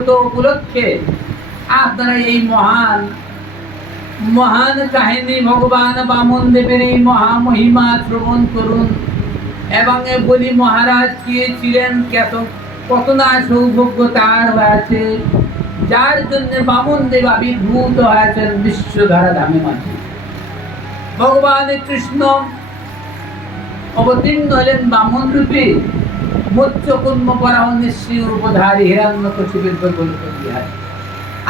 উপলক্ষে আপনারা এই মহান মহান কাহিনী ভগবান বামন দেবের এই মহামহিমা শ্রবণ করুন। এবং বলি মহারাজ কে ছিলেন, কত না সৌভাগ্য তার হয়েছে, যার জন্য বামন দেব আবির্ভূত হয়েছেন বিশ্বধারা ধামে মাঝে। ভগবান কৃষ্ণ অবতীর্ণ হলেন বামন রূপে, মৎস্য কুর্ম পরাহ নিঃসিংহ রূপধারী হিরণ্যকশিপুর বিহারী।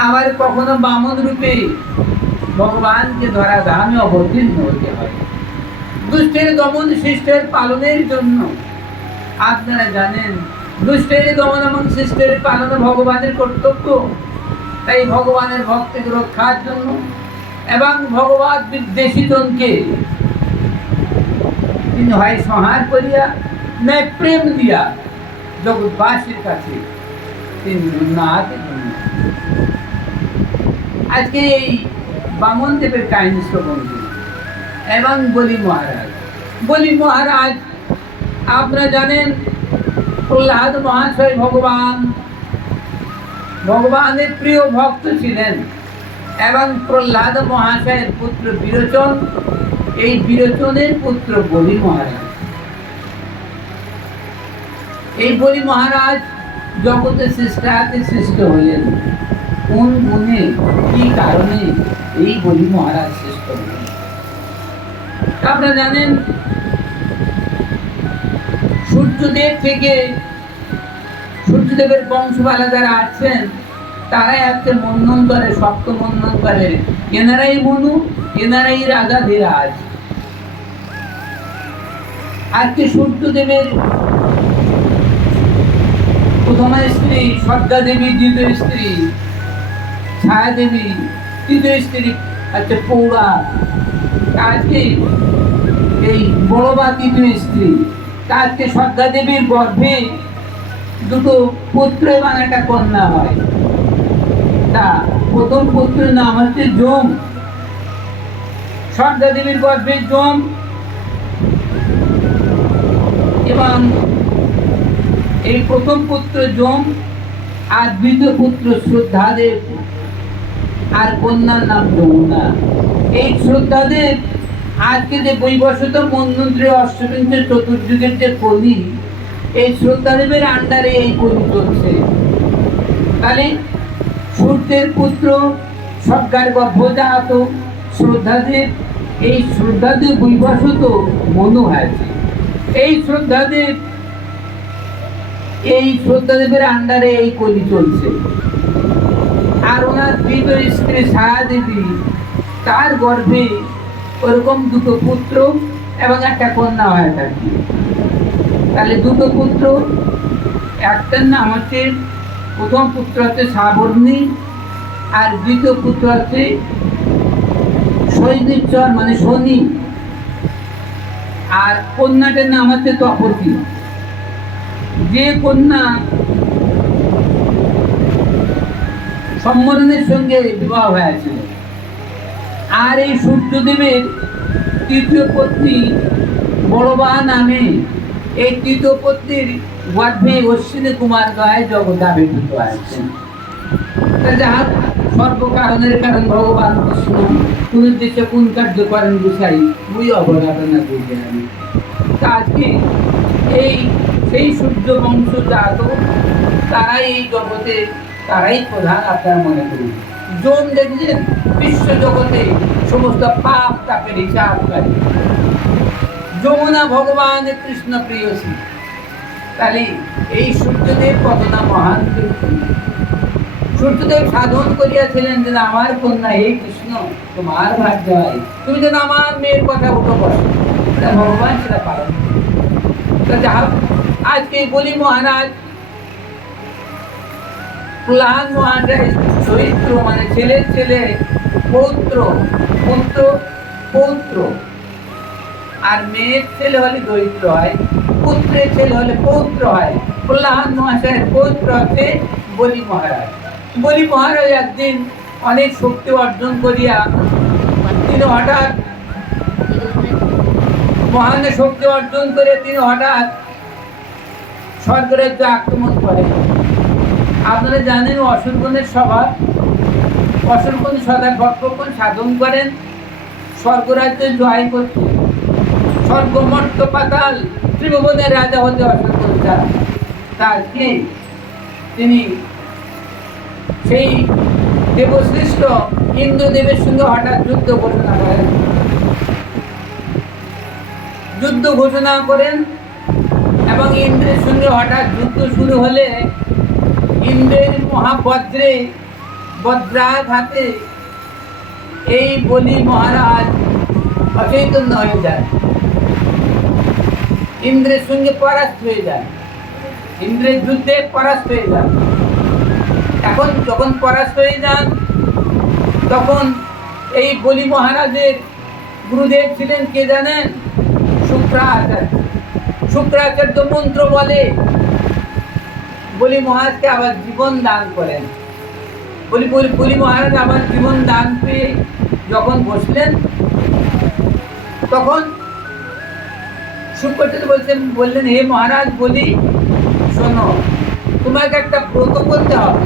আবার কখনো বামন রূপে ভগবানকে ধরা ধামে অবতীর্ণ হতে হয় দুষ্টের দমন শিষ্টের পালনের জন্য। আপনারা জানেন দুষ্টের দমন এবং শিষ্টের পালন ভগবানের কর্তব্য। তাই ভগবানের ভক্তকে রক্ষার জন্য এবং ভগবত বিদ্বেষিতকে তিনি হয় সংহার করিয়া নয় প্রেম দিয়া জগৎবাসীর কাছে তিনি আজকে এই বামন দেবের কাহিনী শ্রবণ করি। এবং বলি মহারাজ আপনারা জানেন প্রহ্লাদ মহাশয় ভগবানের প্রিয় ভক্ত ছিলেন। এবং প্রহ্লাদ মহাশয়ের পুত্র বিরোচন, এই বিরোচনের পুত্র বলি মহারাজ। এই বলি মহারাজ জগতে সৃষ্টাতে সৃষ্ট হলেন কোন গুণে, কি কারণে এই বলি মহারাজ সৃষ্ট হলেন? আপনারা জানেন সূর্যদেব থেকে সূর্যদেবের বংশবালা যারা আছেন তারাই আজকে মন্বন্তরে, সপ্ত মন্বন্তরে এনারাই মনু, এনারাই রাজা ধীরাজ। আজকে সূর্যদেবের প্রথম স্ত্রী শ্রদ্ধা দেবী, দ্বিতীয় স্ত্রী ছায়া দেবী, তৃতীয় স্ত্রী আচ্ছা পৌরা। আজকে এই বড়বা তৃতীয় স্ত্রী, আজকে শ্রদ্ধা দেবীর গর্ভে দুটো পুত্র এবং একটা কন্যা হয়। তা প্রথম পুত্রের নাম হচ্ছে যম, শ্রদ্ধা দেবীর গর্ভে যম, এবং এই প্রথম পুত্র যম আর দ্বিতীয় পুত্র শ্রদ্ধাদেব, আর কন্যার নাম যমুনা। এই শ্রদ্ধাদেব আজকে যে বৈবস্বত মন্বন্তরে অষ্টবিংশ চতুর্যুগের যে কলি, এই শ্রদ্ধাদেবের আন্ডারে এই কলি চলছে। তাহলে সূর্যের পুত্র সজ্ঞার গর্ভজাত শ্রদ্ধাদেব, এই শ্রদ্ধাদেব বৈবস্বত মনু হয়েছে। এই শ্রদ্ধাদেবের আন্ডারে এই কলি চলছে। আর ওনার দ্বিতীয় স্ত্রী ছায়া দেবী, তার গর্ভে ওরকম দুটো পুত্র এবং একটা কন্যা হয়ে থাকে। তাহলে দুটো পুত্র, একটার নাম হচ্ছে, প্রথম পুত্র হচ্ছে সাবর্ণী, আর দ্বিতীয় পুত্র হচ্ছে শৈনিচর মানে শনি, আর কন্যাটার নাম হচ্ছে তপতী। যে কন্যা সম্মরণের সঙ্গে বিবাহ হয়েছিল। আর এই সূর্যদেবের তৃতীয় পত্নী বড়বা নামে, এই তৃতীয় পত্নীর গর্ভে অশ্বিনী কুমার গায়ে জগৎ আবির্ভূত হয়েছেন। যাহা সর্বকারণের কারণ ভগবান কৃষ্ণ কোন দেশে কোন কার্য করেন বুঝাই ওই অবহেলা বুঝে আমি। আজকে এই সেই সূর্য বংশ জাত, তারাই এই জগতে, তারাই প্রধান। আপনারা মনে করুন যম দেখছেন বিশ্ব জগতে সমস্ত পাপ তাপের হিসাব করে। যমুনা ভগবান কৃষ্ণ প্রিয়সী। তাহলে এই সূর্যদেব কত না মহান। সূর্যদেব সাধন করিয়াছিলেন যে আমার কন্যা, হে কৃষ্ণ তোমার ভাগ্য হয়, তুমি যেন আমার মেয়ের কথা উঠো বসো। ভগবান সেটা পালন। যাহা আজকে বলি মহারাজ প্রহ্লাদ মহারাজ চরিত্র মানে ছেলের ছেলে পৌত্র, পুত্র পৌত্র, আর মেয়ের ছেলে হলে দরিদ্র হয়, পুত্রের ছেলে হলে পৌত্র হয়। প্রহ্লাদ মহাশয়ের পৌত্র হচ্ছে বলি মহারাজ। বলি মহারাজ একদিন অনেক শক্তি অর্জন করিয়া তিনি হঠাৎ মহান শক্তি অর্জন করে তিনি হঠাৎ স্বর্গরাজ্য আক্রমণ করেন। আপনারা জানেন অসুরগণের স্বভাব। অসুরগণ সদা ভক্ষণ সাধন করেন স্বর্গরাজ্যে জয় করতে, স্বর্গ মর্ত পাতাল ত্রিভুবনের রাজা হতে অসুরগণ চান। তাকে তিনি সেই দেবশ্রেষ্ঠ ইন্দ্রদেবের সঙ্গে হঠাৎ যুদ্ধ ঘোষণা করেন। যুদ্ধ ঘোষণা করেন এবং ইন্দ্রের সঙ্গে হঠাৎ যুদ্ধ শুরু হলে ইন্দ্রের মহাবজ্রে বজ্রাঘাতে এই বলি মহারাজ অচৈতন্য হয়ে যায়, ইন্দ্রের সঙ্গে পরাস্ত হয়ে যায়, ইন্দ্রের যুদ্ধে পরাস্ত হয়ে যান। এখন যখন পরাস্ত হয়ে যান তখন এই বলি মহারাজের গুরুদেব ছিলেন কে জানেন? শুক্রাচার্য। শুক্রাচার্য মন্ত্র বলে বলি মহারাজকে আবার জীবন দান করেন। বলি মহারাজ আবার জীবন দান পেয়ে যখন বসলেন তখন শুক্রাচার্য বললেন, হে মহারাজ বলি, শোনো, তোমাকে একটা ব্রত করতে হবে।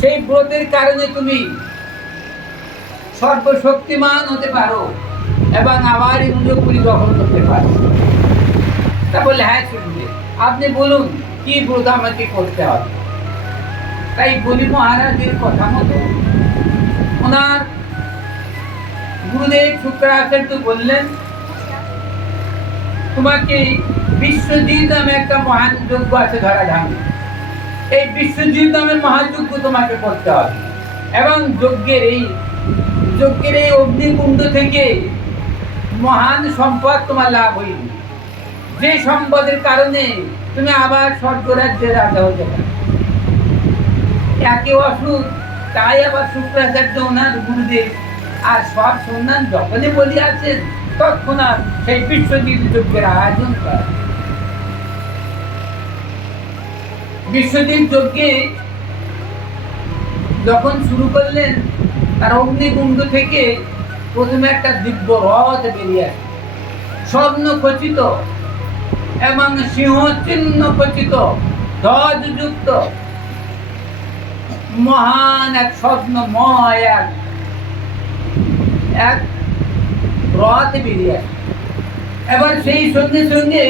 সেই ব্রতের কারণে তুমি সর্বশক্তিমান হতে পারো এবং আবার ইন্দ্রপুরী দখল করতে পারো। তা বললে, হ্যাঁ শুনবে, আপনি বলুন কি ব্রত আমাকে করতে হবে। তাই বলি মহারাজের কথা মতো ওনার গুরুদেব শুক্রাচার্য বললেন, তোমাকে বিশ্বজিৎ নামে একটা মহান যজ্ঞ আছে ধরাধামে, এই বিশ্বজিৎ নামের মহাযজ্ঞ তোমাকে করতে হবে এবং যজ্ঞের এই অগ্নিকুণ্ড থেকে মহান সম্পদ তোমার লাভ হইবে, যে সম্পদের কারণে তুমি আবার স্বর্গরাজ্যের রাজা হতে পারো। একে অসুর, তাই আবার শুক্রাচার্য ওনার গুরুদেব আর সব সন্ধান যখনই বলিয়াছেন তৎক্ষণাৎ সেই বিশ্বজিৎ যজ্ঞের আয়োজন করা। বিশ্বজিৎ যজ্ঞে যখন শুরু করলেন তার অগ্নিকুণ্ড থেকে প্রথমে একটা দিব্য রথ বেরিয়ে আসে, স্বর্ণ খচিত এবং সিংহ চিহ্ন খচিত ধ্বজযুক্ত মহান এক স্বপ্নময় এক রথ বেরিয়ে আসে। এবার সেই সঙ্গে সঙ্গে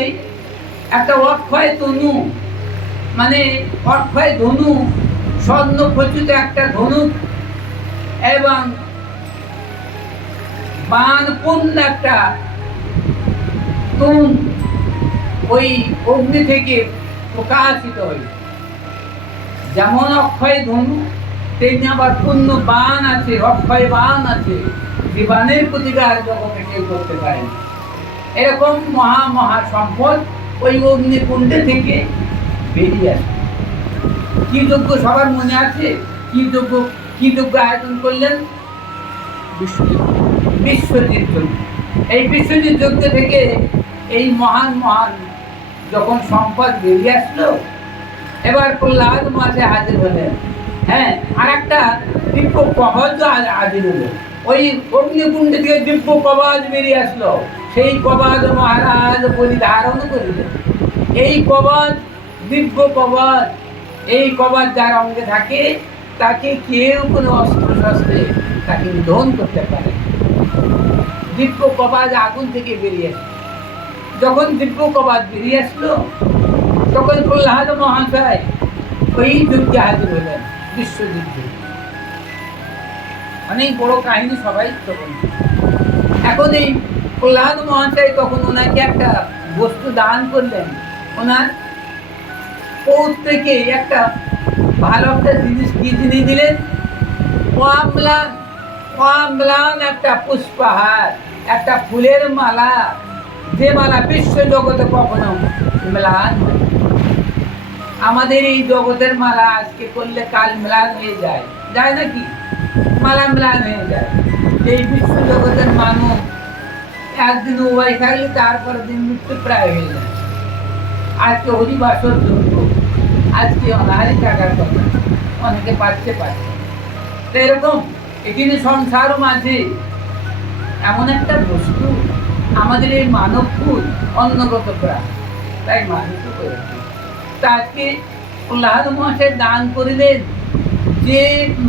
একটা অক্ষয় তনু, মানে অক্ষয় ধনু, স্বর্ণ খচিত একটা ধনুক এবং বাণপূর্ণ একটা তুন ওই অগ্নি থেকে প্রকাশিত হইল। যেমন অক্ষয় ধনু তেমনি আবার পূর্ণ বাণ আছে, অক্ষয় বাণ আছে, যে বাণের প্রতিকার জগতে কেউ করতে পারে না। এরকম মহা সম্পদ ওই অগ্নিকুণ্ডে থেকে বেরিয়ে আসে। কি যজ্ঞ সবার মনে আছে? কি যজ্ঞ আয়োজন করলেন? বিশ্বজিৎ যজ্ঞ। এই বিশ্বজিৎ যজ্ঞ থেকে এই মহান যখন সম্পদ বেরিয়ে আসলো, এবার প্রহ্লাদ মাঝে হাজির হলেন। হ্যাঁ, আর একটা দিব্য কবচ হাজির হলো। ওই অগ্নিকুণ্ড থেকে দিব্য কবচ বেরিয়ে আসলো। সেই কবচ মহারাজ বলি ধারণ করিলেন। এই কবচ দিব্য কবচ, এই কবচ যার অঙ্গে থাকে তাকে কেউ কোনো অস্ত্র শস্ত্রে তাকে নিধন করতে পারে। দিব্য কবচ আগুন থেকে বেরিয়ে আসলো। যখন দিব্য কবচ বেরিয়ে আসলো তখন প্রহ্লাদ মহাশয় ওই যুদ্ধে হাজির হলেন, বিশ্বযুদ্ধে। অনেক বড় কাহিনী, সবাই তখন। এখন এই প্রহ্লাদ মহাশয় তখন ওনাকে একটা বস্তু দান করলেন। ওনার পৌত্রকে একটা ভালো একটা জিনিস, কি জিনিস দিলেন? অম্লান একটা পুষ্পহার, একটা ফুলের মালা, যে মালা বিশ্ব জগতে কখনো ম্লান হয়। আমাদের এই জগতের মালা আজকে করলে কাল ম্লান হয়ে যায়, যায় নাকি? মালা ম্লান হয়ে যায়। এই বিশ্ব জগতের মানুষ একদিন উভয় থাকলে তারপর দিন মৃত্যু প্রায় হয়ে যায়। আজকে হরিবাসর যোগ্য, আজকে অনাহারি টাকার কথা, অনেকে পাচ্ছে। তো এরকম এখানে সংসার মাঝে এমন একটা বস্তু, আমাদের এই মানব ফুল অন্নগত প্রাণ, তাই মানুষ করে। তা আজকে প্রহ্লাদ মহাশয় দান করিলেন যে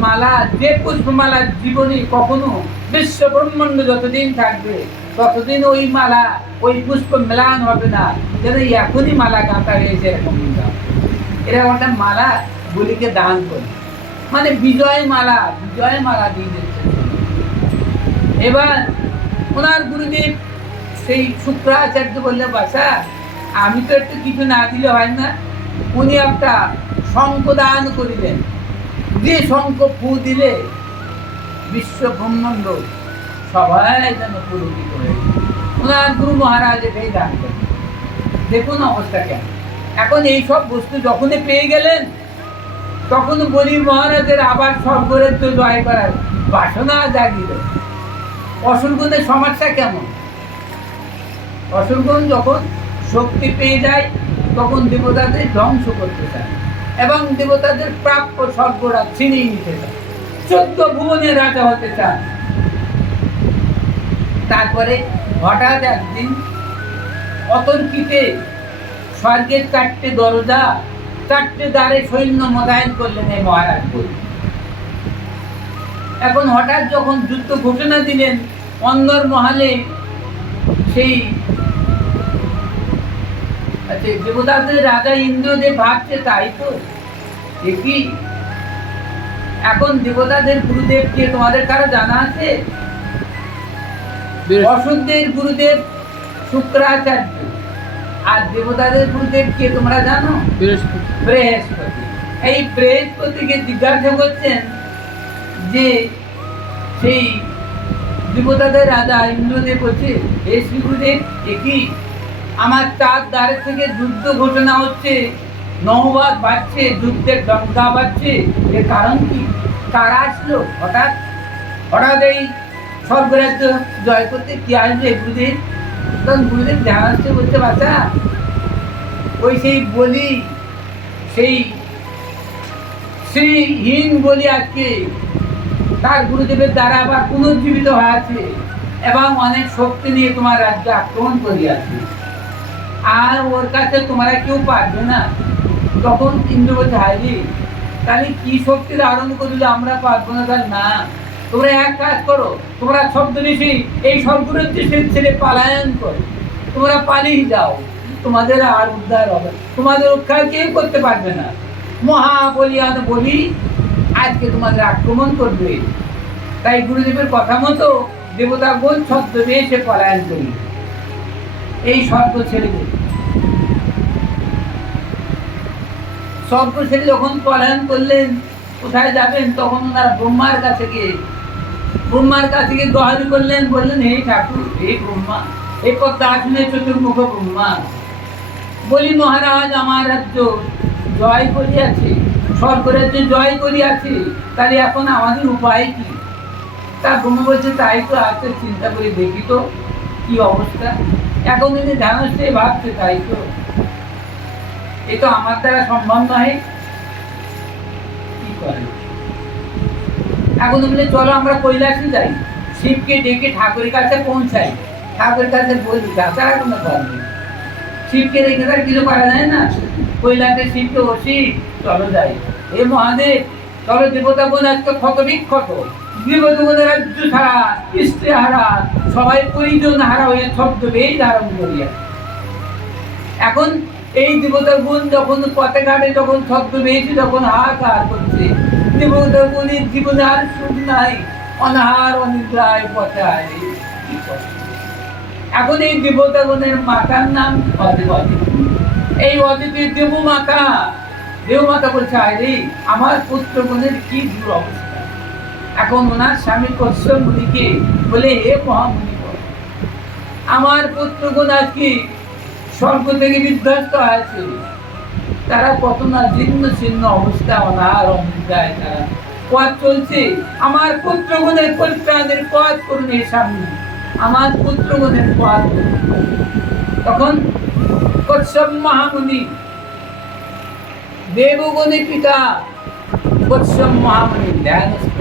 মালা, যে পুষ্পমালা জীবনে কখনো বিশ্ব ব্রহ্মাণ্ড যতদিন থাকবে ততদিন ওই মালা, ওই পুষ্প মেলান হবে না, যেন এখনই মালা গাঁথা হয়েছে এরকম। এরা একটা মালা বলিকে দান করে, মানে বিজয় মালা, বিজয় মালা দিয়ে দিচ্ছে। এবার ওনার গুরুদেব সেই শুক্রাচার্য বললে, বাসা আমি তো একটু কিছু না দিলে হয় না। উনি একটা শঙ্খ দান করিলেন, যে শঙ্খ ফু দিলে বিশ্ব ব্রহ্মাণ্ড সবাই যেন পুলকিত হয়ে। ওনার গুরু মহারাজ এটাই দান করেন। দেখুন অবস্থা কেন। এখন এইসব বস্তু যখনই পেয়ে গেলেন, তখন বলি মহারাজের আবার স্বর্গরাজ্য জয় করার বাসনা জাগিল। অসুরগুণের সমস্যা কেমন? অসুরগুণ যখন শক্তি পেয়ে যায় তখন দেবতাদের ধ্বংস করতে চায় এবং দেবতাদের প্রাপ্য স্বর্গরা ছিনিয়ে নিতে চায়, 14 ভুবনের রাজা হতে চায়। তারপরে হঠাৎ একদিন অতর্কিতে স্বর্গের 4টে দরজা, 4টে দ্বারে সৈন্য মোতায়েন করলেন এই মহারাজ বলি। এখন হঠাৎ যখন যুদ্ধ ঘোষণা দিলেন, অন্দর মহলে সেই দেবতাদের রাজা ইন্দ্রদেব ভাবছে তাই তো দেখি। এখন দেবতাদের গুরুদেব কে তোমাদের কারো জানা আছে? অসুরদের গুরুদেব শুক্রাচার্য, আর দেবতাদের গুরুদেব কে তোমরা জানো? বৃহস্পতি। এই বৃহস্পতিকে জিজ্ঞাসা করছেন যে সেই দেবতাদের রাজা ইন্দ্রদেব বলছে, হে শ্রী গুরুদেব, একই আমার 4 দ্বারের থেকে যুদ্ধ ঘোষণা হচ্ছে, নহবাদ বাজছে, যুদ্ধের ডঙ্কা বাজছে, এর কারণ কি? কারা আসলো হঠাৎ? হঠাৎ এই স্বর্গরাজ্য জয় করতে কি আসবে গুরুদেব? তখন গুরুদেব জানাচ্ছে, বলছে বাচ্চা ওই সেই বলি, সেই শ্রীহীন বলি আজকে তার গুরুদেবের দ্বারা আবার পুনর্জীবিত হয়েছে এবং অনেক শক্তি নিয়ে তোমার রাজ্য আক্রমণ করিয়াছে, আর ওর কাছে তোমরা কেউ পারবে না। তখন ইন্দ্র বলছে, হাইরি তাহলে কি শক্তি ধারণ করিলে আমরা পারবো না? তাহলে না, তোমরা এক কাজ করো, তোমরা ছদ্মবেশী এই স্বর্গরাজ্য ছেড়ে পলায়ন করো, তোমরা পালিয়ে যাও, তোমাদের আর উদ্ধার হবে, তোমাদের রক্ষা কেউ করতে পারবে না। মহাবলিয়ান বলি আজকে তোমাদের আক্রমণ করবে। তাই গুরুদেবের কথা মতো দেবতাগণ ছদ্মবেশে পলায়ন করি এই স্বর্গ ছেড়ে দেবে। স্বর্গ ছেড়ে যখন পলায়ন করলেন, কোথায় যাবেন? তখন ওনারা ব্রহ্মার কাছে গিয়ে গহারি করলেন, বললেন, হে ঠাকুর, হে ব্রহ্মা, হে পদ্মাসনে চতুর্মুখ ব্রহ্মা, বলি মহারাজ আমার রাজ্য জয় করিয়াছে, স্বর্গরাজ্য জয় করিয়াছে, তাহলে এখন আমাদের উপায় কি? তা ব্রহ্মা বলছে, তাই তো আছে, চিন্তা করে দেখি তো কি অবস্থা। এখন যদি ধ্যানস্থ ভাবছে, তাই তো, এ তো আমার দ্বারা সম্ভব নয়, কি করে? এখন বলে চলো আমরা কৈলাসে যাই, শিবকে ডেকে ঠাকুরের কাছে পৌঁছাই, ঠাকুরের কাছে বলি যাতারা কোনো পারবে, শিবকে রেখে তার কিছু করা যায় না, কৈলাসে শিবকে বসি, চলো যাই। এ মহাদেব, চলো, দেবতাগণ আজকে ক্ষত বিক্ষত, দেবতাগণের রাজ্য ছাড়া, স্ত্রী হারা, সবাই পরিজন হারা হয়ে ছদ্মবেশ ধারণ করিয়া। এখন এই দেবতাগুণ যখন পথে ঘাটে, যখন ছদ্মবেশ যখন হাহাকার করছে, দেবতাগুণের জীবনে আর সুখ নাই, অনাহার অনিদ্রায় পথে হারে। এখন এই দেবতাগণের মাতার নাম অদিতি। এই অদিতি দেবমাতা বলছে, আরে আমার পুত্রগণের কি দূর অবস্থা। এখন ওনার স্বামী কশ্যপ মুনিকে বলে, হে মহামুনি, আমার পুত্রগণ আজকে স্বর্গ থেকে বিধ্বস্ত হয়েছে, তারা কত না জীর্ণ ছিন্ন অবস্থা, অনাহার অনিদ্রায় তারা পথ চলছে, আমার পুত্রগণের পরিত্রাণের পথ করুন হে স্বামী, আমার পুত্রগণের পথ করুন। তখন কশ্যপ মহামুনি, দেবগণের পিতা কশ্যপ মহামুনি ধ্যানস্থ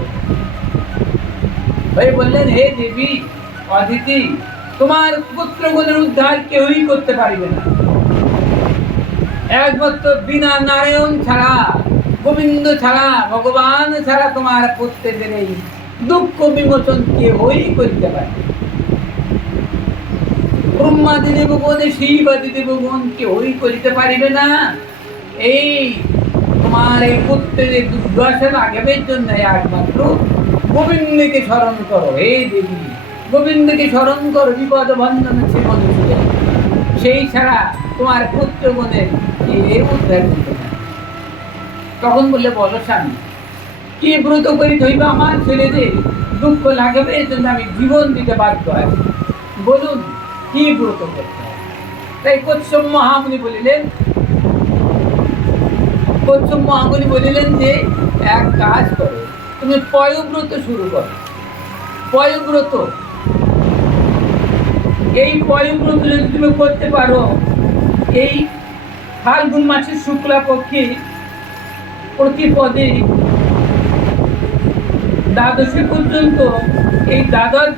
হয়ে বললেন, হে দেবী অদিতি, তোমার পুত্রগণের উদ্ধার কেউই করতে পারবে না, একমাত্র বিনা নারায়ণ ছাড়া, গোবিন্দ ছাড়া, ভগবান ছাড়া তোমার প্রত্যেকের এই দুঃখ বিমোচন কেউই করতে পারে। ব্রহ্মাদি দেবগণ, শিবাদি দেবগণ কেউই করিতে পারিবে না। এই তোমার এই পুত্রের দুর্দশা লাগাবের জন্য একমাত্র গোবিন্দকে স্মরণ করো। হে দেবী, গোবিন্দকে স্মরণ করো, বিপদ বন্ধন জীবন ছিল। সেই ছাড়া তোমার পুত্রগণের উদ্ধার দিতে না। তখন বললে, বলো স্বামী, কি ব্রত করি ধইব আমার ছেলেদের দুঃখ লাগাবে, এর জন্য আমি জীবন দিতে বাধ্য আছি। বলুন কি ব্রত করতে হবে? তাই কচ্ছপ মহামুনি বলিলেন, কচ্ছপ মহামুনি বলিলেন যে এক কাজ করো, তুমি পয়ব্রত শুরু করো। পয়ব্রত, এই পয়ব্রত যদি তুমি করতে পারো, এই ফাল্গুন মাসের শুক্লা পক্ষে প্রতিপদে দ্বাদশী পর্যন্ত এই দ্বাদশ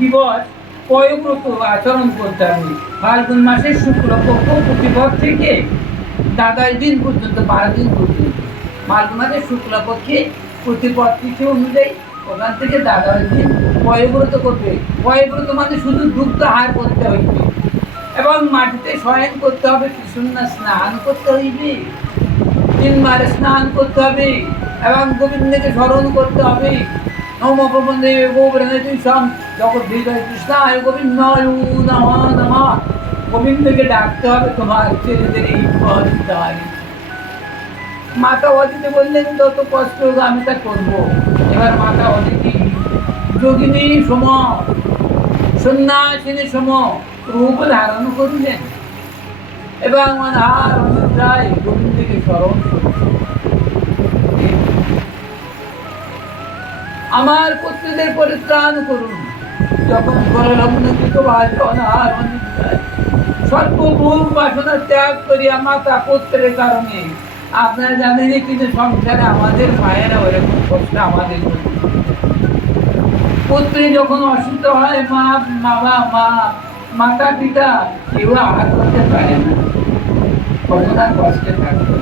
দিবস পয়ব্রত আচরণ করতে হবে। ফাল্গুন মাসের শুক্লপক্ষ প্রতিপদ থেকে দ্বাদশ দিন পর্যন্ত, 12 দিন পর্যন্ত। ফাল্গুন মাসের শুক্লপক্ষে প্রতিপদ তিথি অনুযায়ী ওখান থেকে দ্বাদশ দিন পয়ব্রত করবে। পয়ব্রত মানে শুধু দুগ্ধ আহার করতে হইবে এবং মাটিতে শয়ন করতে হবে, কৃষ্ণ স্নান করতে হইবে, 3 বার স্নান করতে হবে এবং গোবিন্দকে স্মরণ করতে হবে। নম প্রবন্ধে গোবিন্দায় জগৎ হৃদয় কৃষ্ণায় গোবিন্দায় নমঃ নমঃ। গোবিন্দকে ডাকতে হবে তোমার ছেলেদের এই পদ দ্বারে। মাতা অদিতি বললেন, যত কষ্ট হোক আমি তা করবো। এবার মাতা অদিতি যোগিনী সম, সন্ন্যাসিনী সম রূপ ধারণ করিলেন এবং মনহার মুদ্রায় গোবিন্দকে স্মরণ করলেন। আমার পুত্রদের পরিত্রাণ করুন। যখন সর্বভোগ বাসনা ত্যাগ করিয়া মাতা পুত্রের কারণে, আপনারা জানেন কিন্তু সংসারে আমাদের মায়েরা ওরকম কষ্ট আমাদের পুত্রী যখন অসুস্থ হয়, মাতা পিতা কেউ আঘাত করতে পারে না, কতটা কষ্টে থাকতে।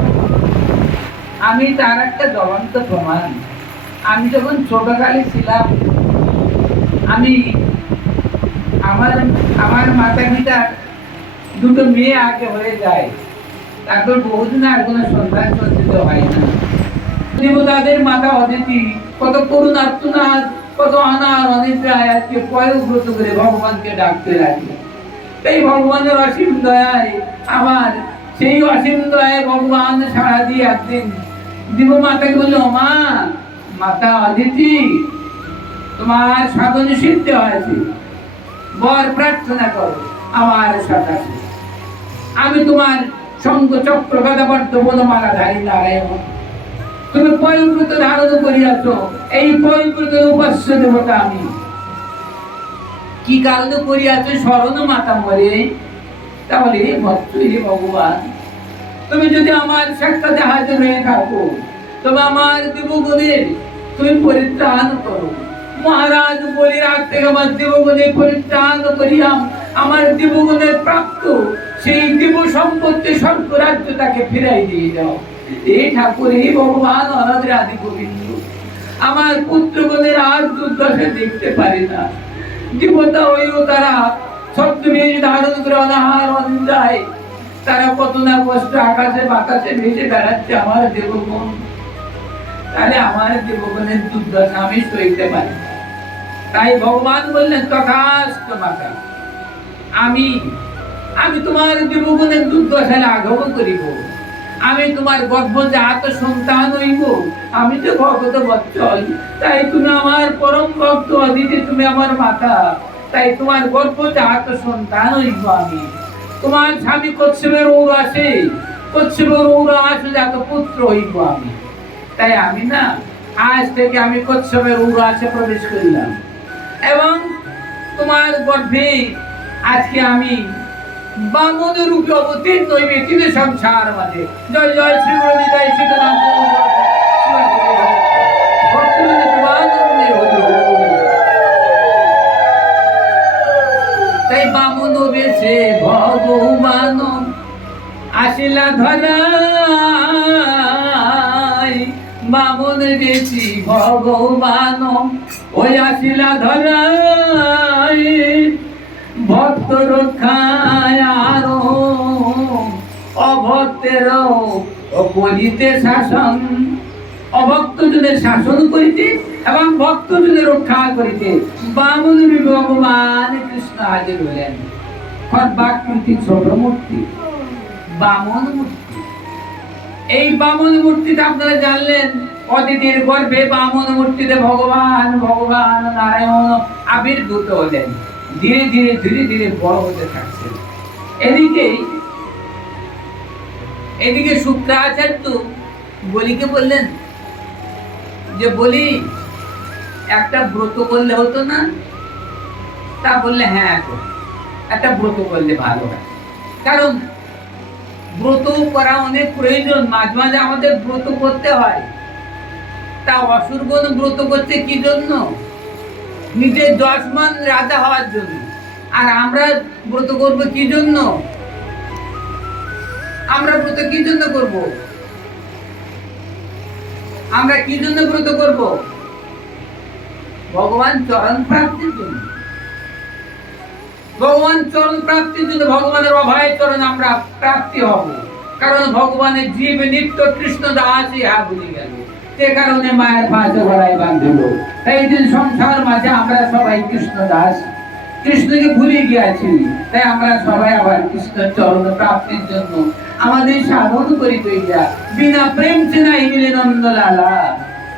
আমি তার একটা জ্বলন্ত প্রমাণ। আমি যখন ছোটকালে ছিলাম, আমি আমার মাতা পিতার 2টো মেয়ে আগে হয়ে যায়, তারপর বহুদিন আর কোনো সন্তান সঞ্চিত হয় না। দেবতাদের মাতা অদিতি কত করুণার্তনাদ, কত অনার অনিদ্রায় আজকে পয়ব্রত করে ভগবানকে ডাকতে লাগলো। এই ভগবানের অসীম দয়ায়, আমার সেই অসীম দয়ায় ভগবান সাড়া দিয়ে একদিন দেব মাতাকে বললো, মা, মাতা অদিতি, তোমার সাধন সিদ্ধ হয়েছে, বর প্রার্থনা করো আমার সকাশে। আমি তোমার শঙ্খ চক্র গদা পদ্ম বনমালা ধারী নারায়ণ। তুমি পয়ব্রত ধারণ করিয়াছ, এই পয়ব্রতের উপাস্য দেবতা আমি। কি কারণে করিয়াছ? স্মরণ মাতা মরে। তাহলে ভক্তই ভগবান, তুমি যদি আমার সাক্ষাতে হাজির হয়ে থাকো, তবে আমার দেবগণের তুমি পরিত্রাণ করো। মহারাজ বলি রাখতে আমার দেবগণের পরিত্রাণ করিয়া আমার দেবগণের প্রাপ্ত সেই দেব সম্পত্তি স্বর্গ রাজ্য তাকে ফিরাই দিয়ে দাও। এই ঠাকুর, এই ভগবান অনাদের আদি গোবিন্দ, আমার পুত্রগণের আর দুর্দশা দেখতে পারি না। দেবতা হইও তারা ছদ্মবেশ ধারণ করে অনাহার অনিদ্রায় তারা কত না কষ্ট আকাশে বাতাসে ভেসে বেড়াচ্ছে আমার দেবগণ। তাহলে আমার দেবগণের দুর্দশা আমি সইতে পারি। তাই ভগবান বললেন, তথাস্তু মাতা, আমি তোমার দেবগণের দুর্দশা লাঘব করিব। আমি তোমার গর্ভজাত সন্তান হইব। আমি তো ভগত বৎসল, তাই তুমি আমার পরম ভক্ত অদিতি, তুমি আমার মাতা, তাই তোমার গর্ভজাত সন্তান হইব আমি। তোমার স্বামী কচ্ছপের ঔরাসে, কচ্ছপের ঔরাসজাত পুত্র হইব আমি। তাই আমি না, আজ থেকে আমি কচ্ছপের ঔরাসে প্রবেশ করিলাম এবং তোমার গর্ভে আজকে আমি বামনের রূপে অবতীর্ণ হইবে তিনি সংসার মাঝে। জয় জয় শ্রী গুরু জয় সীতারাম। তাই বামন বেশে ভগবান আসিলা ধরায় বামন গেছি ভগবান, ওই আসিলা ধরায় ভক্ত রক্ষায় আরো অভক্তের করিতে শাসন, অভক্ত জনের শাসন করিতে এবং ভক্ত জনের রক্ষা করিতে বামন ভগবান কৃষ্ণ হাজির হলেন। খর্বাকৃতি ছোট মূর্তি, বামন মূর্তি। এই বামন মূর্তিটা আপনারা জানলেন, অদিতির গর্ভে বামন মূর্তিতে ভগবান নারায়ণ আবির্ভূত হলেন। ধীরে ধীরে ধীরে ধীরে বড় হতে থাকছেন। এদিকে শুক্রাচার্য বলিকে বললেন যে, বলি একটা ব্রত করলে হতো না? তা বললে হ্যাঁ, একটা ব্রত করলে ভালো হয়। কারণ ব্রত করা অনেক প্রয়োজন, মাঝে মাঝে আমাদের ব্রত করতে হয়। তা অসুরগণ ব্রত করছে কি জন্য? নিজের যশমান রাজা হওয়ার জন্য। আর আমরা ব্রত করবো কি জন্য? আমরা ব্রত কি জন্য করব? আমরা কি জন্য ব্রত করব? ভগবান চরণ প্রাপ্তির জন্য। ভগবান চরণ প্রাপ্তির জন্য, ভগবানের অভয় চরণ আমরা প্রাপ্তি হব। কারণ ভগবানের জীব নিত্য কৃষ্ণ দাস ইহা ভুলে গেল, সে কারণে মায়ের পাশে গলায় বাঁধিল। তাই দিন সংসার মাঝে আমরা সবাই কৃষ্ণ দাস, কৃষ্ণকে ভুলে গিয়েছি। তাই আমরা সবাই আবার কৃষ্ণ চরণ প্রাপ্তির জন্য আমাদের সাধন করি। তৈরা বিনা প্রেম চেনাই মিলে নন্দলালা,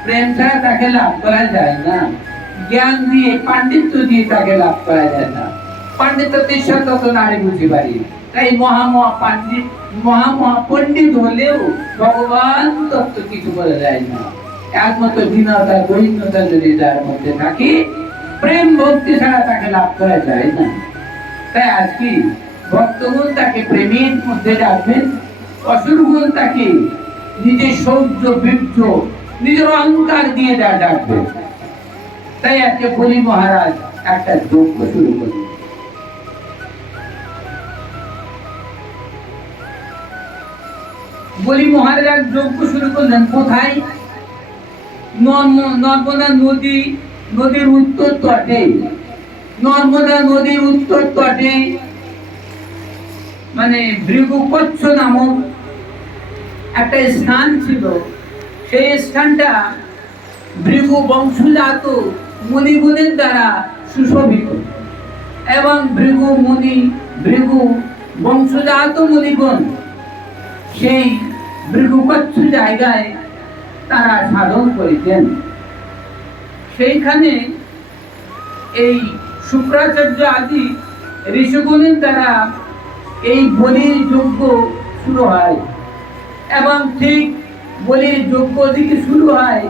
প্রেম ছাড়া তাকে লাভ করা যায় না। জ্ঞান দিয়ে, পাণ্ডিত্য দিয়ে তাকে লাভ করা যায় না। পাণ্ডিত্য তেসা তত নারী বুঝি পারি। তাই মহা পণ্ডিত হলেও ভগবান তত্ত্ব কিছু বলা যায় না। একমাত্র বিনতা দৈন্যতা যদি যার মধ্যে থাকে, প্রেম ভক্তি ছাড়া তাকে লাভ করা যায় না। তাই আজকে ভক্তগণ তাকে প্রেমের মধ্যে রাখবেন, অসুরগণ তাকে নিজের শৌর্য বীর্য নিজের অহংকার দিয়ে ডাকবে। তাই আজকে বলি মহারাজ একটা যজ্ঞ শুরু করলেন। বলি মহারাজ যজ্ঞ শুরু করলেন কোথায়? নর্মদা নদীর উত্তর তটে। নর্মদা নদীর উত্তর তটে মানে ভৃগুকচ্ছ নামক একটা স্থান ছিল। সেই স্থানটা ভৃগু বংশজাত মুনিগুণের দ্বারা সুশোভিত, এবং ভৃগু বংশজাত মুনিগণ সেই ভৃগুকচ্ছ জায়গায় তারা সাধন করিতেন। সেইখানে এই শুক্রাচার্য আদি ঋষিগণের দ্বারা এই বলির যজ্ঞ শুরু হয়, এবং ঠিক বলির যজ্ঞ দিকে শুরু হয়।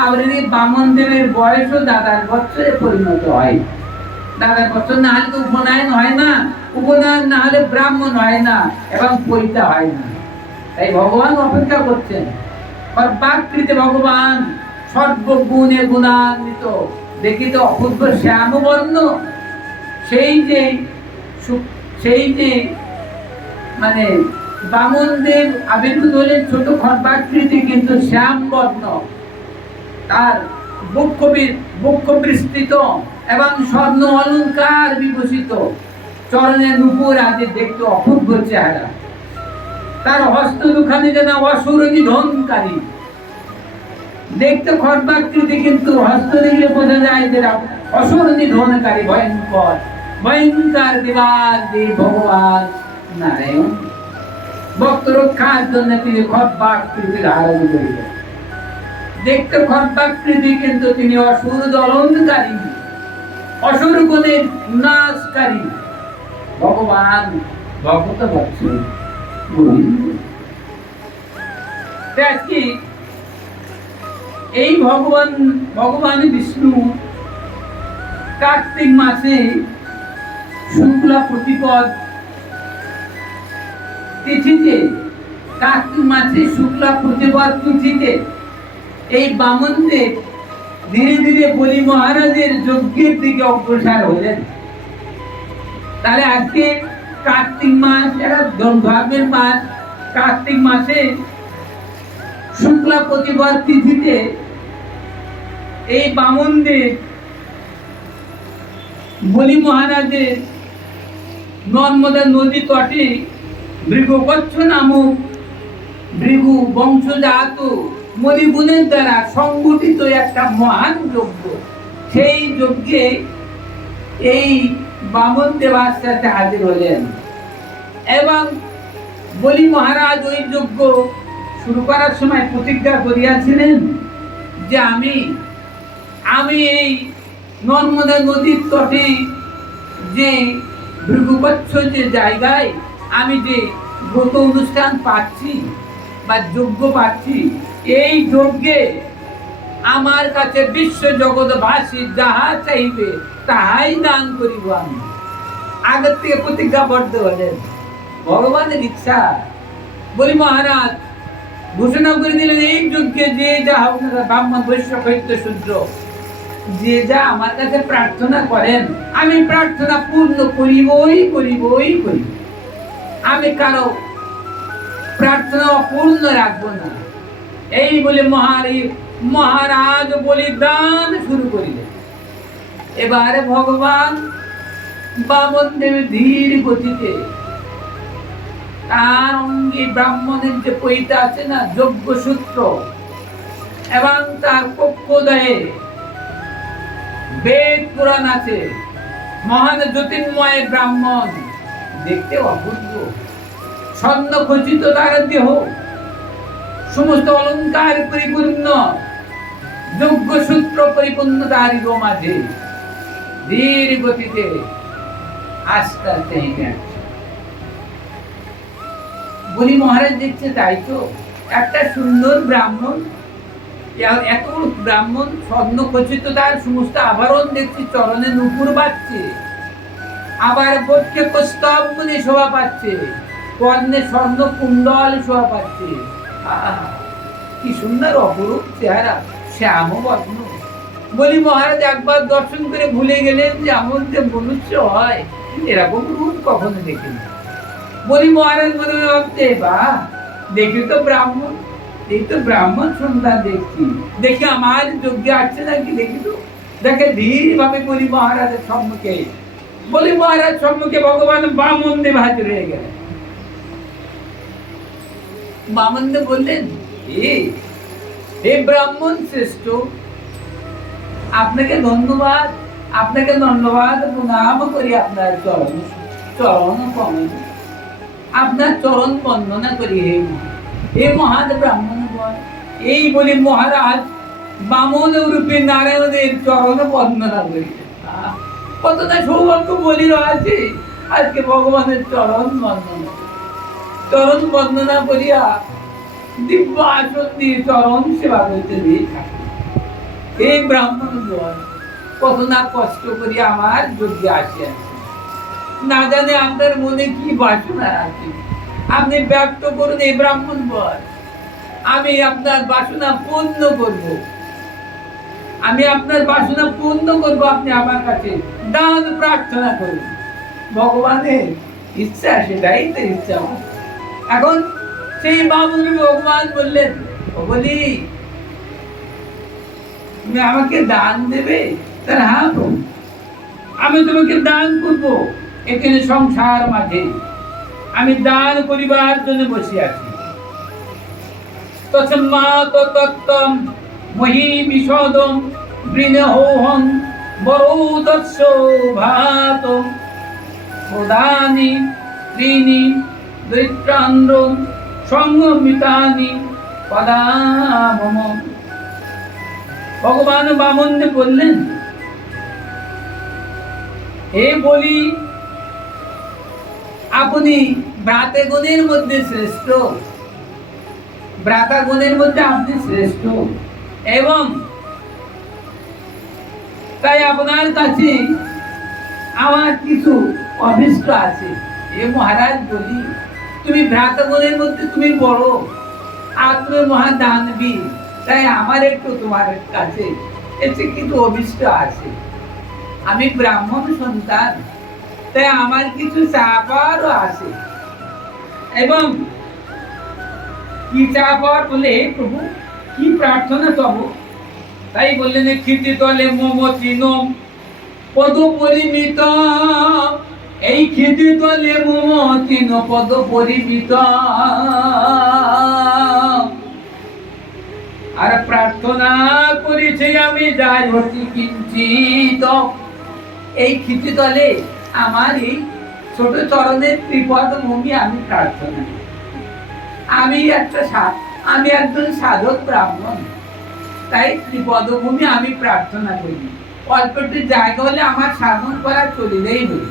আবৃণী বামন দেবের বয়সও দাদার বৎসরে পরিণত হয়। দাদার বৎসর না হলে তো উপনয়ন হয় না, উপনয়ন না হলে ব্রাহ্মণ হয় না, এবং পৈতা হয় না। তাই ভগবান অপেক্ষা করছেন। সর্বাকৃতি ভগবান সর্বগুণে গুণান্বিত, দেখিতে অপূর্ব শ্যামবর্ণ। সেই যে মানে বামনদেব আবির্ভূত হলেন ছোট খর্বাকৃতি, কিন্তু শ্যামবর্ণ, তার বক্ষ বিস্তৃত এবং স্বর্ণ অলঙ্কার বিভূষিত, চরণে নূপুর আদি দেখতে অপূর্ব চেহারা। তার হস্ত দুখানি যেন অসুর নিধনকারী, দেখতে খর্বাকৃতি, কিন্তু হস্ত দেখলে বোঝা যায় যে অসুর নিধনকারী, ভয়ঙ্কর দেবাদি ভগবান নারায়ণ। ভক্ত রক্ষার জন্য তিনি খর্বাকৃতি ধারণ করিলেন। দেখতে খর্বাকৃতি, কিন্তু তিনি অসুর দলনকারী, অসুর গুণের নাশকারী ভগবান ভগত বৎসল আজকে এই ভগবান বিষ্ণু কার্তিক মাসে শুক্লা প্রতিপদ তিথিতে, কার্তিক মাসে শুক্লা প্রতিপদ তিথিতে এই বামনদের ধীরে ধীরে বলি মহারাজের যজ্ঞের দিকে অগ্রসর হলেন। তাহলে আজকে কার্তিক মাস একটা ধর্মের মাস, কার্তিক মাসে শুক্লা প্রতিবার তিথিতে এই বামনদের বলি মহারাজের নর্মদা নদী তটে ভৃগুকচ্ছ নামক ভৃগু বংশজাত মণিগুণের দ্বারা সংগঠিত একটা মহান যজ্ঞ, সেই যজ্ঞে এই বামন দেবার সাথে হাজির হলেন এবং বলি মহারাজ ওই যজ্ঞ শুরু করার সময় প্রতিজ্ঞা করিয়াছিলেন যে আমি এই নর্মদা নদীর তটে যে ভৃগুকচ্ছ যে জায়গায় আমি যে ব্রত অনুষ্ঠান পাচ্ছি বা যজ্ঞ পাচ্ছি, এই যজ্ঞে আমার কাছে বিশ্ব জগৎবাসী যাহা চাইবে তাহাই দান করিব। আমি আগের থেকে প্রতিজ্ঞাবদ্ধ হলেন, ভগবানের ইচ্ছা। বলি মহারাজ ঘোষণা করে দিলেন, এই যজ্ঞে যে যা ব্রাহ্মণ বৈশ্য ক্ষত্র শূদ্র যে যা আমার কাছে প্রার্থনা করেন আমি প্রার্থনা পূর্ণ করিবই করিবই করিব। আমি কারো প্রার্থনা অপূর্ণ রাখবো না। এই বলে মহারাজ বলিদান শুরু করিলেন। এবারে ভগবান বামন দেব ধীর গতিতে তার অঙ্গে ব্রাহ্মণের যে পৈতা আছে না, যজ্ঞ সূত্র, এবং তার কক্ষদয়ে বেদ পুরাণ আছে, মহান জ্যোতির্ময় ব্রাহ্মণ, দেখতে অপূর্ব, স্বর্ণ খচিত তার দেহ, সমস্ত অলঙ্কার পরিপূর্ণ, যজ্ঞ সূত্র পরিপূর্ণ তারই মাঝে ধীর গতিতে আস্তে আস্তে হেঁটে আসছে। বলি মহারাজ দেখছে, তাই তো একটা সুন্দর ব্রাহ্মণ, এত ব্রাহ্মণ স্বর্ণ খচিত তার সমস্ত আভরণ দেখছি, চরণে নুপুর বাজছে, আবার বক্ষে কস্তব মুনি শোভা পাচ্ছে, কর্ণে স্বর্ণ কুণ্ডল শোভা পাচ্ছে। কি সুন্দর অপরূপ চেহারা, শ্যাম বর্ণ। বলি মহারাজ একবার দর্শন করে ভুলে গেলেন যে এমন যে মনুষ্য হয়, এরকম রূপ কখনো দেখেনি। বলি মহারাজ মনে ভাবছে, বা দেখি তো ব্রাহ্মণ, এই তো ব্রাহ্মণ সন্তান দেখছি, দেখি আমার যজ্ঞে আসছে নাকি, দেখি তো। দেখে ধীর ভাবে বলি মহারাজের সম্মুখে, বলি মহারাজ সম্মুখে ভগবান বামন দেব হাজির হয়ে গেলেন। বামন দেব বললেন, হে ব্রাহ্মণ শ্রেষ্ঠ, আপনাকে ধন্যবাদ, আপনাকে ধন্যবাদ প্রণাম করি, আপনার চরণ কমল, আপনার চরণ বন্দনা করি। হে মহান ব্রাহ্মণ, এই বলে মহারাজ বামন রূপে নারায়ণের চরণ বন্দনা করি। কতটা সৌভাগ্য বলি আছে আজকে ভগবানের চরণ বন্দনা করিয়া দিব্য আসন দিয়ে চরণ সেবা করতে দিয়ে থাকে। এই ব্রাহ্মণ কত না কষ্ট করি আমার যজ্ঞে আসিয়াছে, না জানে আপনার মনে কি বাসনা আছে, আপনি ব্যক্ত করুন। এই ব্রাহ্মণ বল, আমি আপনার বাসনা পূর্ণ করব, আমি আপনার বাসনা পূর্ণ করব, আপনি আমার কাছে দান প্রার্থনা করুন। ভগবানের ইচ্ছা, সেটাই তো ইচ্ছা। এখন সেই বামুন ভগবান বললেন, বলি তুমি আমাকে দান দেবে? তার হ্যাঁ প্রভু, আমি তোমাকে দান করব। এখানে সংসার মাঝে আমি দান করিবার জন্য বসে আছি। তস্মাৎ তত্ত্বম মহি বিশদম বৃণহোহং বরোদস্য ভাত প্রদানি ত্রিনি দৈত্রান্দ্রম সংমিতানি পদামম। ভগবান বামন বললেন, হে বলি, আপনি ভ্রাতাগণের মধ্যে শ্রেষ্ঠ, ভ্রাতাগণের মধ্যে আপনি শ্রেষ্ঠ, এবং তাই আপনার কাছে আমার কিছু অভিষ্ট আছে। হে মহারাজ বলি, তুমি ভ্রাতাগণের মধ্যে তুমি বড়, আর তুমি মহাদানবী, তাই আমার একটু তোমার কাছে এসে কিছু অভিষ্ট আছে। আমি ব্রাহ্মণ সন্তান, তাই আমার কিছু চাপারও আছে, এবং কি চাপর বলে প্রভু কি প্রার্থনা তব? তাই বললেন ক্ষিতি তলে মমতিনম পদ পরিমিত, এই ক্ষিতি তলে মমতিন পদ পরিমিত। আর প্রার্থনা করেছি আমি যাই অতি কিঞ্চিত, এই ক্ষিতি তলে আমার এই ছোট চরণের ত্রিপদ ভূমি আমি প্রার্থনা। আমি একজন সাধক ব্রাহ্মণ, তাই ত্রিপদভূমি আমি প্রার্থনা করি। অল্প একটু জায়গা হলে আমার সাধন করা চলিলেই হল।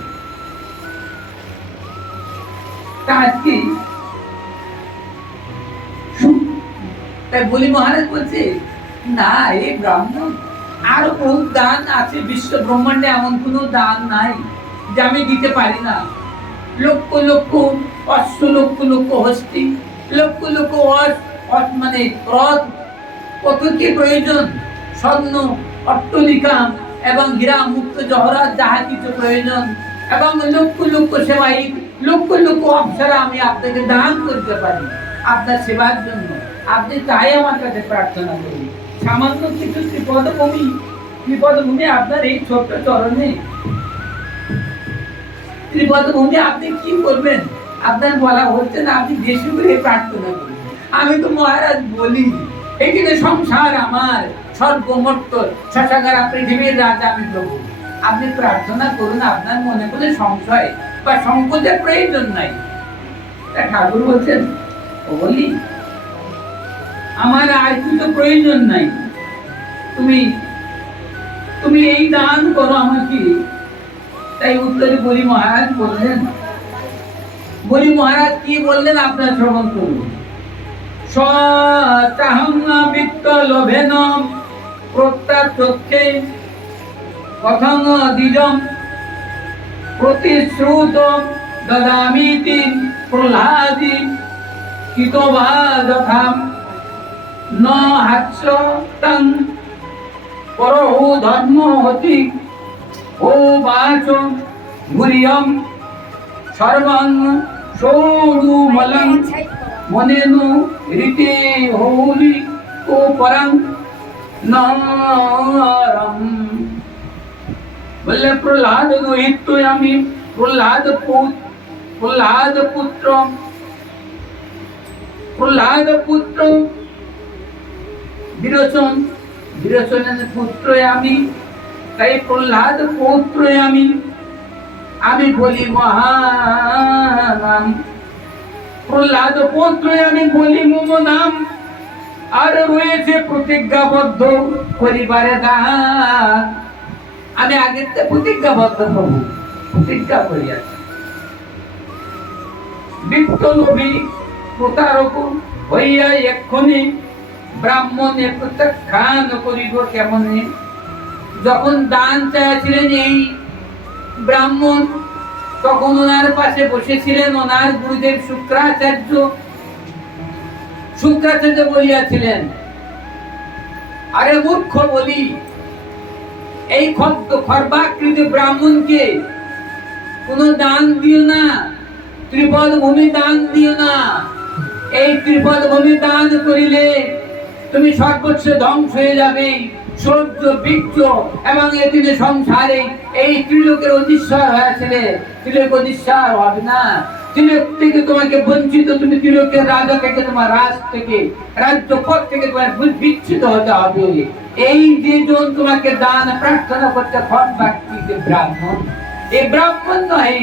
তাই বলি মহারাজ বলছে না, এই ব্রাহ্মণ আরো বহু দান আছে, বিশ্ব ব্রহ্মাণ্ডে এমন কোনো দান নাই যে আমি দিতে পারি না। লক্ষ লক্ষ অশ্ব, লক্ষ লক্ষ হস্তি, লক্ষ লক্ষ মানে রথ, কত কি প্রয়োজন, স্বর্ণ, অট্টলিকা এবং হীরা মুক্ত জহরাত যাহা কিছু প্রয়োজন, এবং লক্ষ লক্ষ সেবায়িত, লক্ষ লক্ষ অপ্সরা আমি আপনাকে দান করতে পারি আপনার সেবার জন্য। আপনি তাই আমার কাছে প্রার্থনা করি। সামান্য কিছু ত্রিপদভূমি আপনার এই ছোট্ট চরণে, ত্রিপদভূমি আপনি কি করবেন? আপনার বলা হচ্ছে না আপনি বেশি করে প্রার্থনা করবেন। আমি তো মহারাজ বলি এখানে সংসার আমার, স্বর্গমর্ত শশাগারা পৃথিবীর রাজা আমি প্রভু। আপনি প্রার্থনা করুন, আপনার মনে কোনো সংশয় বা সংকোচের প্রয়োজন নাই। ঠাকুর বলছেন বলি আমার আর কিছু প্রয়োজন নাই, তুমি এই দান করো আমাকে। তাই উত্তরে বলি মহারাজ বললেন, বলি মহারাজ কি বললেন আপনার শ্রবণ করুন। সচাহং বিত্ত লোভেন প্রত্যাচক্ষে কথং দ্বিজম প্রতিশ্রুত দদামিতি প্রহ্লাদি কিতবা যথা ন হাস্য তং পরহু ধর্ম হতি ও বাচ গুরিয়ম সর্বং সৌরুমলং মনেনু রীতি হৌলি ও পরং নরম। বললে প্রহ্লাদ রোহিত আমি প্রহ্লাদ পুত্র বিরোচনের পুত্র আমি, তাই প্রহ্লাদ পৌত্র আমি বলি মহানাম। প্রহ্লাদ পৌত্র আমি বলি মম নাম। আর রয়েছে প্রতিজ্ঞাবদ্ধ করিবারে দান। আমি আগের প্রতিজ্ঞাবদ্ধ প্রভু, প্রতিজ্ঞা করিয়াছি। বিত্তলোভী প্রতারক হইয়া এক্ষণে ব্রাহ্মণে প্রত্যাখ্যান করিব কেমনে। যখন দান চাইছিলেন এই ব্রাহ্মণ, তখন ওনার পাশে বসেছিলেন ওনার গুরুদেব শুক্রাচার্য। শুক্রাচার্য বলিয়াছিলেন, আরে মূর্খ বলি, এই খর্বাকৃত ব্রাহ্মণকে কোনো দান দিও না, ত্রিপদ ভূমি দান দিও না। এই ত্রিপদ ভূমি দান করিলে তুমি সর্বস্ব ধ্বংস হয়ে যাবে। সূর্য, বৃক্ষ এবং এদিকে সংসারে এই ত্রিলোকের অধীশ্বর হয়েছিলে, ত্রিলোক অধীশ্বর হবে না। ত্রিলোক থেকে তোমাকে বঞ্চিত, তুমি ত্রিলোকের রাজা থেকে, তোমার রাজ থেকে, রাজ্য পদ থেকে তোমার বিচ্ছিত হতে হবে। এই যে জন তোমাকে দান প্রার্থনা করতে খর্বাকৃত ব্রাহ্মণ, এই ব্রাহ্মণ নয়,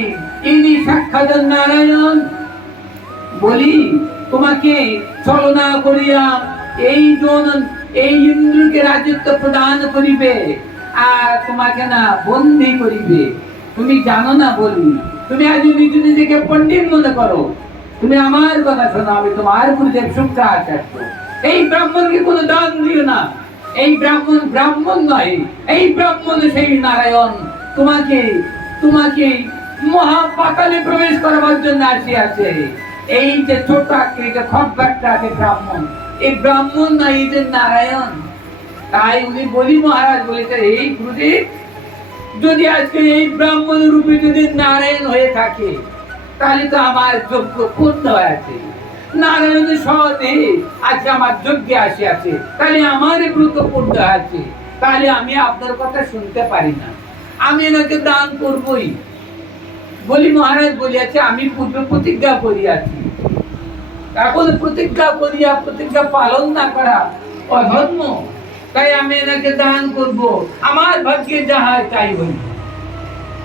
ইনি সাক্ষাৎ নারায়ণ। বলি তোমাকে ছলনা করিয়া এই জন এই ইন্দ্রকে রাজত্ব প্রদান করিবে আর তোমাকে না বন্দী করিবে। তুমি জানো না বলি, তুমি আজ নিজেকে পণ্ডিত মনে করো। তুমি আমার কথা শোনো, আমি তোমার গুরুদেব শুক্রাচার্য। এই ব্রাহ্মণকে কোনো দান দিও না। এই ব্রাহ্মণ নয়, এই ব্রাহ্মণ সেই নারায়ণ। তোমাকে মহাপাতালে প্রবেশ করবার জন্য আসিয়াছে। এই যে ছোট আকৃত খড়বাট্টা আছে ব্রাহ্মণ, এই ব্রাহ্মণ না, এই যে নারায়ণ। তাই উনি বলি মহারাজ বলেছে, এই গুরুদেব যদি আজকে এই ব্রাহ্মণ রূপে যদি নারায়ণ হয়ে থাকে, তাহলে তো আমার যজ্ঞ পূর্ণ হয়েছে। নারায়ণ সহদে আজকে আমার যজ্ঞে আসিয়াছে, তাহলে আমার ব্রত পূর্ণ আছে, তাহলে আমি আপনার কথা শুনতে পারি না, আমি এনাকে দান করবই। বলি মহারাজ বলিয়াছে আমি পূর্বে প্রতিজ্ঞা করিয়াছি, এখন প্রতিজ্ঞা করিয়া প্রতিজ্ঞা পালন না করা অধর্ম, তাই আমি এনাকে দান করব, আমার ভাগ্যে যাহা তাই হইল।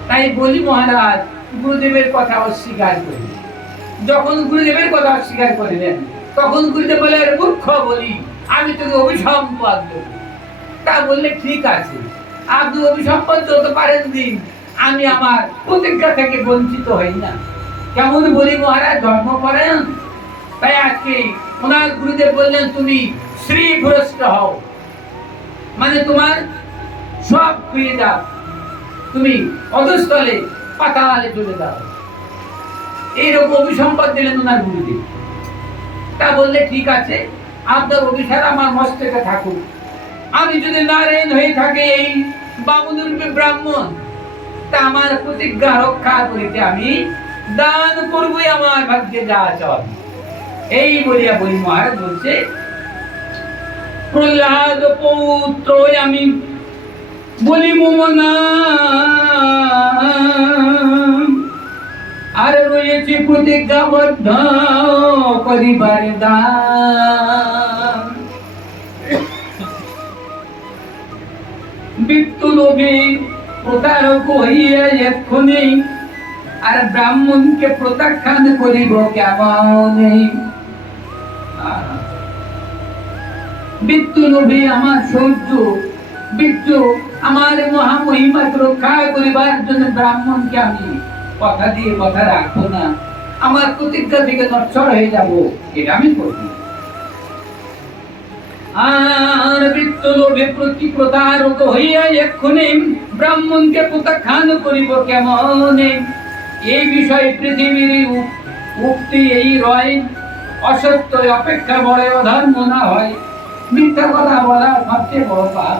তাই বলি মহারাজ গুরুদেবের কথা অস্বীকার করি। যখন গুরুদেবের কথা অস্বীকার করিলেন তখন গুরুদেব বলে, মূর্খ বলি, আমি তোকে অভিসম্পাদ দেব। তা বললে ঠিক আছে, আপনি অভিসম্পাদ হতে পারেন দিন, আমি আমার প্রতিজ্ঞা থেকে বঞ্চিত হই না। কেমন বলি মহারাজ ধর্মপরায়ণ। তাই আজকে ওনার গুরুদেব বললেন তুমি শ্রী ভ্রষ্ট হও, মানে তোমার সব ফিরে যাও, তুমি অধস্থলে পাতালে চলে যাও, এইরকম অভিসম্পাদ দিলেন ওনার গুরুদেব। তা বললে ঠিক আছে, আপনার অভিশাপ আমার মস্তকে থাকুক, আমি যদি নারায়ণ হয়ে থাকে এই বামন রূপে ব্রাহ্মণ, তা আমার প্রতিজ্ঞা রক্ষা করিতে আমি দান করবই, আমার ভাগ্যে যা চল। এই বলিয়া বলি মহারাজ বলছে, প্রহ্লাদ পৌত্র আমি বলি মমনা, আর রয়েছে প্রতিজ্ঞাবদ্ধ করিবার দান। মৃত্যু লোভে প্রতারক হইয়া এক্ষণে আর ব্রাহ্মণকে প্রত্যাখ্যান করিব কেমন। মৃত্যু লোভে আমার সহ্য বীর্য আমার মহামহিমাকে রক্ষা করিবার জন্য ব্রাহ্মণকে আমি কথা দিয়ে কথা রাখবো না, আমার প্রতিজ্ঞা থেকে নশ্বর হয়ে যাব, এটা আমি করব। আর মৃত্যু লোভে প্রতি প্রতারক হইয়া এক্ষণে ব্রাহ্মণকে প্রত্যাখ্যান করিব কেমন। এই বিষয়ে পৃথিবীর উক্তি এই রয়, অসত্য অপেক্ষা বড় অধর্ম না হয়, মিথ্যা কথা বলা সবচেয়ে বড় পাপ।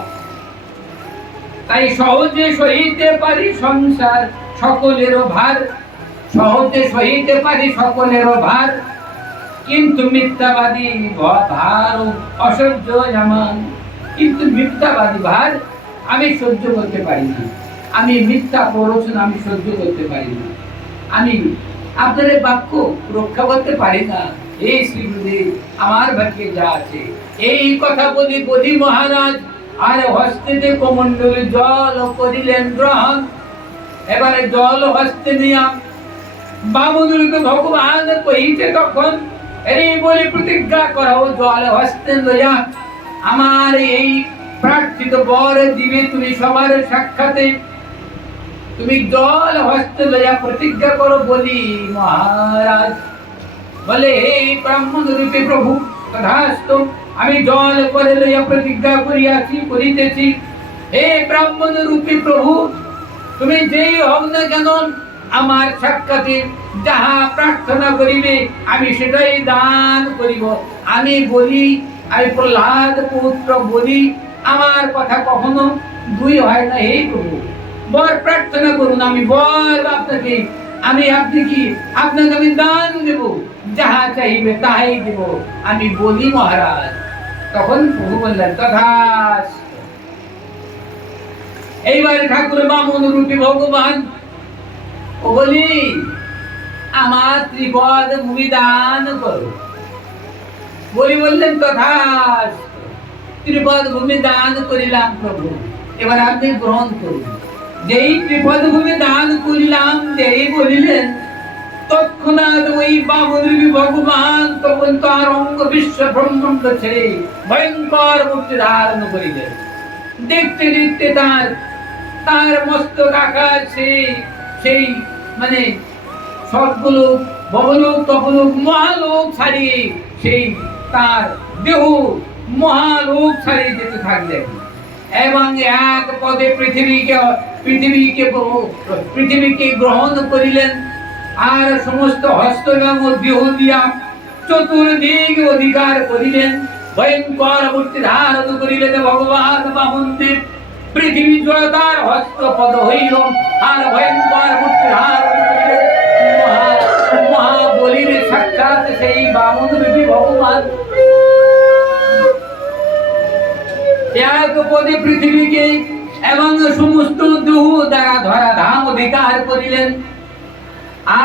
তাই সহজে সহিতে পারি সংসার সকলেরও ভার, সহজে সহিতে পারি সকলেরও ভার, কিন্তু মিথ্যাবাদী ভার অসহ্য আমার। কিন্তু মিথ্যাবাদী ভার আমি সহ্য করতে পারি না, আমি মিথ্যা প্ররোচনা আমি সহ্য করতে পারি না, আমি আপনাদের বাক্য রক্ষা করতে পারি না। এই শ্রী গুরুদেব আমার ভাগ্যে যা আছে। এই কথা বলি বলি মহারাজ আর হস্তে কমণ্ডলে জল করিলেন গ্রহণ। এবারে জল হস্তে নিয়া বামুনকে ভগবান কহিতে তখন, এই বলি প্রতিজ্ঞা করাও জল হস্তে লইয়া আমার এই প্রার্থিত বর দিবে তুমি সবার সাক্ষাতে, তুমি জল হস্তে লইয়া প্রতিজ্ঞা করো। বলি মহারাজ বলে, এই ব্রাহ্মণ রূপে প্রভু তথাস্তু, আমি জল করে লইয়া প্রতিজ্ঞা করিয়াছি করিতেছি। হে ব্রাহ্মণ রূপী প্রভু, তুমি যেই হও না কেন আমার সাক্ষাতে যাহা প্রার্থনা করিবে আমি সেটাই দান করিব। আমি বলি, আমি প্রহ্লাদ পুত্র বলি, আমার কথা কখনো দুই হয় না। হে প্রভু বর প্রার্থনা করুন, আমি বর আপনাকে, আমি আপনি কি আপনাকে আমি দান দেব, যাহা চাইবে তাহাই দেব, আমি বলি মহারাজ। তখন প্রভু বললেন তথাস্তু। এইবার ঠাকুর বামন রূপী ভগবান ও বলি, আমার ত্রিপদ ভূমি দান করো। বলি বললেন তথাস্তু, ত্রিপদ ভূমি দান করিলাম প্রভু, এবার আপনি গ্রহণ করুন। যেই ত্রিপদ ভূমি দান করিলাম, যেই বলিলেন তৎক্ষণাৎ ওই বামনরূপী ভগবান তখন তার অঙ্গ বিশ্ব ব্রহ্মাণ্ড ছেড়ে ভয়ঙ্কর মূর্তি ধারণ করিলেন। দেখতে দেখতে তার মস্তক আকাশ সেই মানে সবগুলোক ভবলোক তপলোক মহালোক ছাড়িয়ে সেই তার দেহ মহালোক ছাড়িয়ে যেতে থাকলেন এবং এক পদে পৃথিবীকে গ্রহণ করিলেন। আর সমস্ত হস্ত এবং দেহ দিয়া চতুর্দিক অধিকার করিলেন। ভয়ঙ্কর মূর্তি ধারণ করিলেন ভগবান বামনদেব। পৃথিবী জয় তার হস্ত পদ হইল আর ভয়ঙ্কর মূর্তি ধারণ করিলেন মহাবলীর সাক্ষাৎ সেই বামন রূপী ভগবান এক পদে পৃথিবীকে এবং সমস্ত দেহ দ্বারা ধরা ধাম অধিকার করিলেন।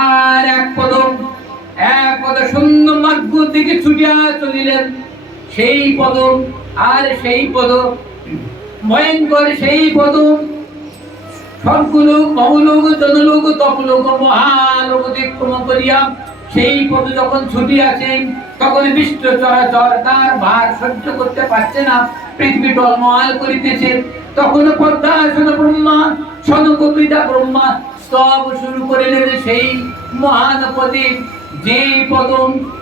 আর এক পদ শূন্য মার্গ দিকে ছুটিয়া চলিলেন। সেই পদ ভয়ঙ্কর সেই পদ স্বর্গলোক বহুলোক জনলোক তপলোক মহালোক অতিক্রম করিয়া সেই পদ যখন ছুটিয়াছেন তখন বিশ্ব চরাচর তার ভার সহ্য করতে পারছে না, পৃথিবী টলমল করিতেছে। তখন পদ্মাসন ব্রহ্মা সনক পিতা ব্রহ্মা স্তব শুরু করিলেন সেই মহান পদে। যে পদ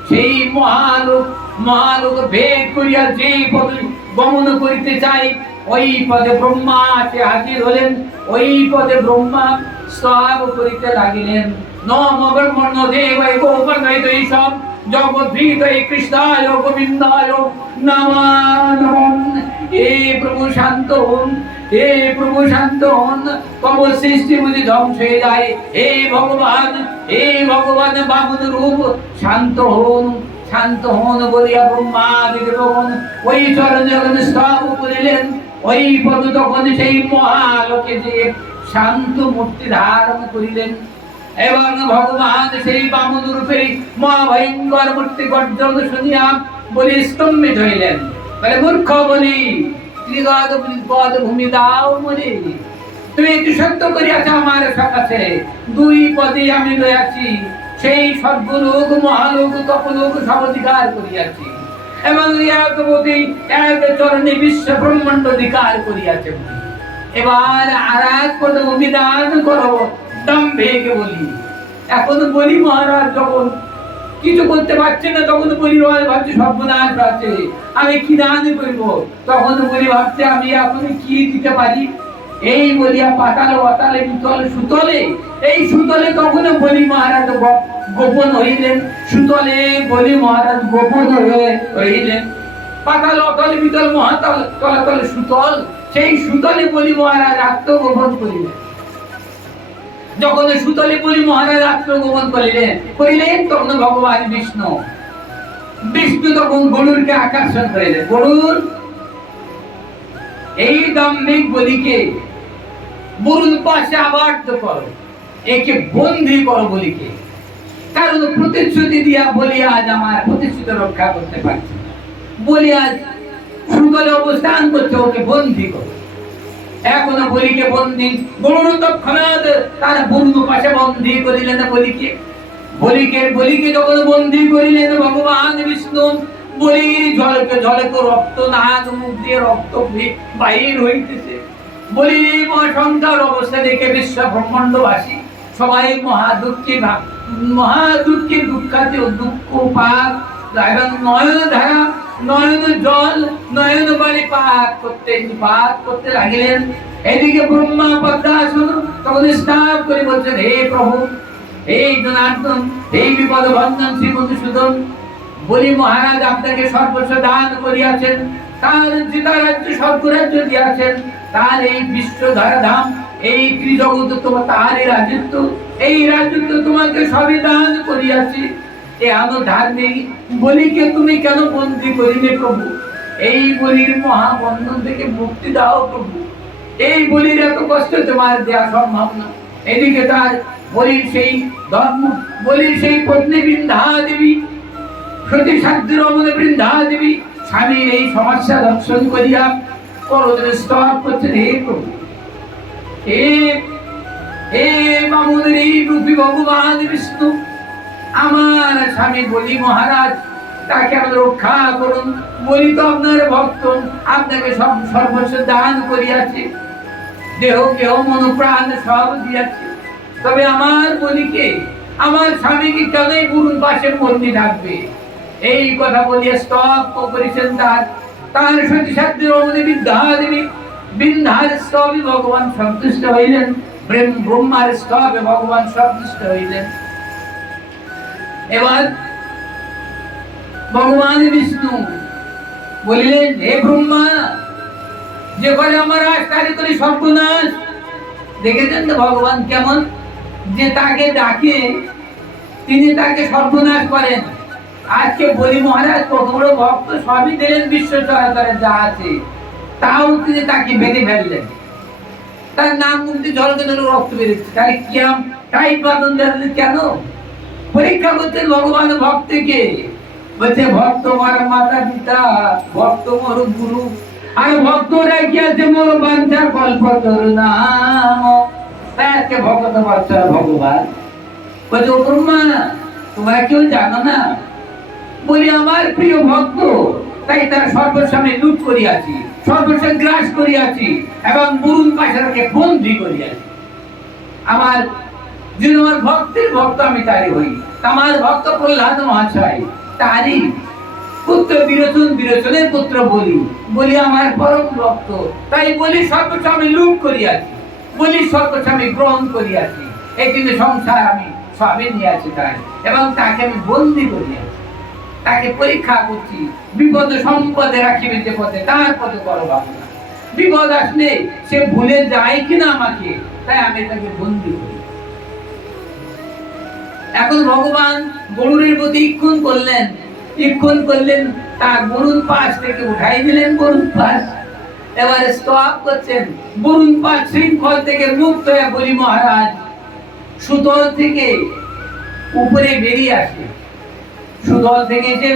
সেই মহালোক ভেদ করিয়া যে পদ গমন করিতে চায় ওই পদে ব্রহ্মা সে হাজির হলেন। ওই পদে ব্রহ্মা স্তব করিতে লাগিলেন। নম ব্রহ্মণ্য দেবায় গোপনায় সব জগদ্ভীতায় কৃষ্ণায় গোবিন্দায় নমঃ নমঃ। হে প্রভু শান্ত হন, হে প্রভু শান্ত হন, তব সৃষ্টি বুঝি ধ্বংস হয়ে যায়। হে ভগবান বামন রূপ শান্ত হন বলিয়া ব্রহ্মাদি দেবগণ ওই চরণ যখন স্তব করিলেন। ওই পদ তখন সেই মহালোকে যে শান্ত মূর্তি ধারণ করিলেন এবং ভগবান সেই বামন রূপে মহাভয়ঙ্কর মূর্তি গর্জন শুনিয়া বলি স্তম্ভিত হইলেন। বলে মূর্খ বলি ত্রিগদ ভূমি দাও মরে, তুমি একটু সত্য করিয়াছ আমার কাছে। দুই পদে আমি রয়েছি, সেই স্বর্গলোক মহালোক তপলোক সব অধিকার করিয়াছি এবং এক চরণে বিশ্ব ব্রহ্মাণ্ড অধিকার করিয়াছে। এবার আর এক পদ অভিধান করো দম্ভেকে বলি। এখন বলি মহারাজ যখন কিছু করতে পারছে না তখন বলি ভাবছে সর্বনাশ আছে, আমি কি দান করিব। তখন বলি ভাবছে আমি এখন কি দিতে পারি। এই বলিয়া পাতাল অতালে বিতল সুতলে, এই সুতলে তখন বলি মহারাজ গোপন হইলেন। সুতলে বলি মহারাজ গোপন হইলেন। পাতাল অতল বিতল মহাতল তলাতল সুতল, সেই সুতলে বলি মহারাজ আত্মগোপন করিলেন। যখন সুতলে বলি মহারাজ আত্মগোপন করিলেন তখন ভগবান বিষ্ণু তখন গরুরকে আকর্ষণ করিলেন। গরুর এই দাম্ভিক বলিকে বরুণ পাশে আবদ্ধ করো, একে বন্দী করো বলিকে। কারণ প্রতিশ্রুতি দিয়া বলি আজ আমার প্রতিশ্রুতি রক্ষা করতে পারছে না। বলি আজ সুতলে অবস্থান করছে, ওকে বন্দী করো। এখনো বলিকে বন্দী গরুর তৎক্ষণাৎ তার বরুণ পাশে বন্দী করিলেন বলিকে যখন বন্দী করিলেন ভগবান বিষ্ণু বলির ঝলকে রক্ত নাক মুখ দিয়ে রক্ত বাহির হইতেছে। বলি মহাসংখ্যার অবস্থা দেখে বিশ্ব ব্রহ্মাণ্ডবাসী সবাই মহাদুঃখে দুঃখাতে দুঃখ পাপ এবং নয়ন জল নয়ন বাড়ি পাত করতে লাগিলেন। এদিকে ব্রহ্মা পদ্মাসন তখন স্নাপ করে বলছেন, হে প্রভু, হে জনার্দন, হে বিপদ ভঞ্জন শ্রী মধুসূদন, বলি মহারাজ আপনাকে সর্বস্ব দান করিয়াছেন, তার চিতারাজ্য স্বর্গরাজ্য দিয়াছেন, তার এই বিশ্ব ধরাধাম এই ত্রিজগৎ তোমার তারই রাজত্ব, এই রাজত্ব তোমাকে সবই দান করিয়াছি। এমন ধার্মিক বলিকে তুমি কেন বন্দী করিলে প্রভু? এই বলির মহাবন্ধন থেকে মুক্তি দাও প্রভু। এই বলির এত কষ্ট তোমার দেওয়া সম্ভব না। এদিকে তার বলির সেই পত্নী বৃন্দা দেবী, সতী সাধ্য রমণী বৃন্দা দেবী স্বামীর এই সমস্যা দর্শন করিয়া করজনে স্তব করছেন, হে প্রভু, হে বামুনের এই রূপী ভগবান বিষ্ণু, আমার স্বামী বলি মহারাজ, তাকে আপনি রক্ষা করুন। বলি তো আপনার ভক্ত, আপনাকে সর্বস্ব দান করিয়াছে, দেহ কেহ মন প্রাণ সব দিয়াছে। তবে আমার বলিকে, আমার স্বামীকে কেন গুরুর পাশে বন্দী থাকবে? এই কথা বলিয়া স্তব করেছেন তার সতী সাধ্য রমণী বিদ্যা দেবী। বিন্ধার স্তবে ভগবান সন্তুষ্ট হইলেন, ব্রহ্মার স্তবে ভগবান সন্তুষ্ট হইলেন। এবার ভগবান বিষ্ণু বলিলেন, হে ব্রহ্মা, যে করে আমার আজকারি করে সর্বনাশ। দেখেছেন তো ভগবান কেমন, যে তাকে ডাকে তিনি তাকে সর্বনাশ করেন। আজকে বলি মহারাজ কত বড় ভক্ত, সবই দিলেন বিশ্ব চরাচরে যা আছে, তাও তিনি তাকে বেঁধে ফেললেন। তার নাম মুক্তি জলকে ধরে রক্ত বেরোচ্ছে, তাহলে কিয়াম টাইট বাঁধন দিলেন কেন? পরীক্ষা করতেন ভগবান ভক্তকে। বলছে ভক্ত মোর মাতা পিতা, ভক্ত মোর গুরু, আর ভক্ত রেখেছে মোর বাঞ্ছা কল্পতরু নাম। তাকে ভগত বাচ্চা ভগবান বলছে, ও ব্রহ্মা তোমরা কেউ জানো না, বলি আমার প্রিয় ভক্ত, তাই তার সর্বস্বামী লুট করিয়াছি, সর্বস্ব গ্রাস করিয়াছি এবং বরুণ পাশাকে বন্দী করিয়াছি। আমার যিনি আমার ভক্তের ভক্ত আমি তারই হই। আমার ভক্ত প্রহ্লাদ মহাশয়, তারই পুত্র বিরোচন, বিরোচনের পুত্র বলি, বলি আমার পরম ভক্ত, তাই বলি সর্বস্ব আমি লুট করিয়াছি, বলি সর্বস্ব আমি গ্রহণ করিয়াছি। এই কিন্তু সংসার আমি সবে নিয়েছি তাই, এবং তাকে আমি বন্দী করিয়াছি, তাকে পরীক্ষা করছি। বিপদ সম্পদে রাখিবে যে পথে, তার পথে করো ভাবনা। বিপদ আসলে সে ভুলে যায় কিনা আমাকে, তাই আমি তাকে বন্দী করি। এখন ভগবান গরুরের প্রতি ইক্ষণ করলেন, তার বরুণ পাশ থেকে উঠাই দিলেন। বরুণ পাশ এবারে স্টপ করছেন। বরুণ পাশ শৃঙ্খল থেকে মুক্ত হয়ে বলি মহারাজ সুতল থেকে উপরে বেরিয়ে আসে। সুতল থেকে যে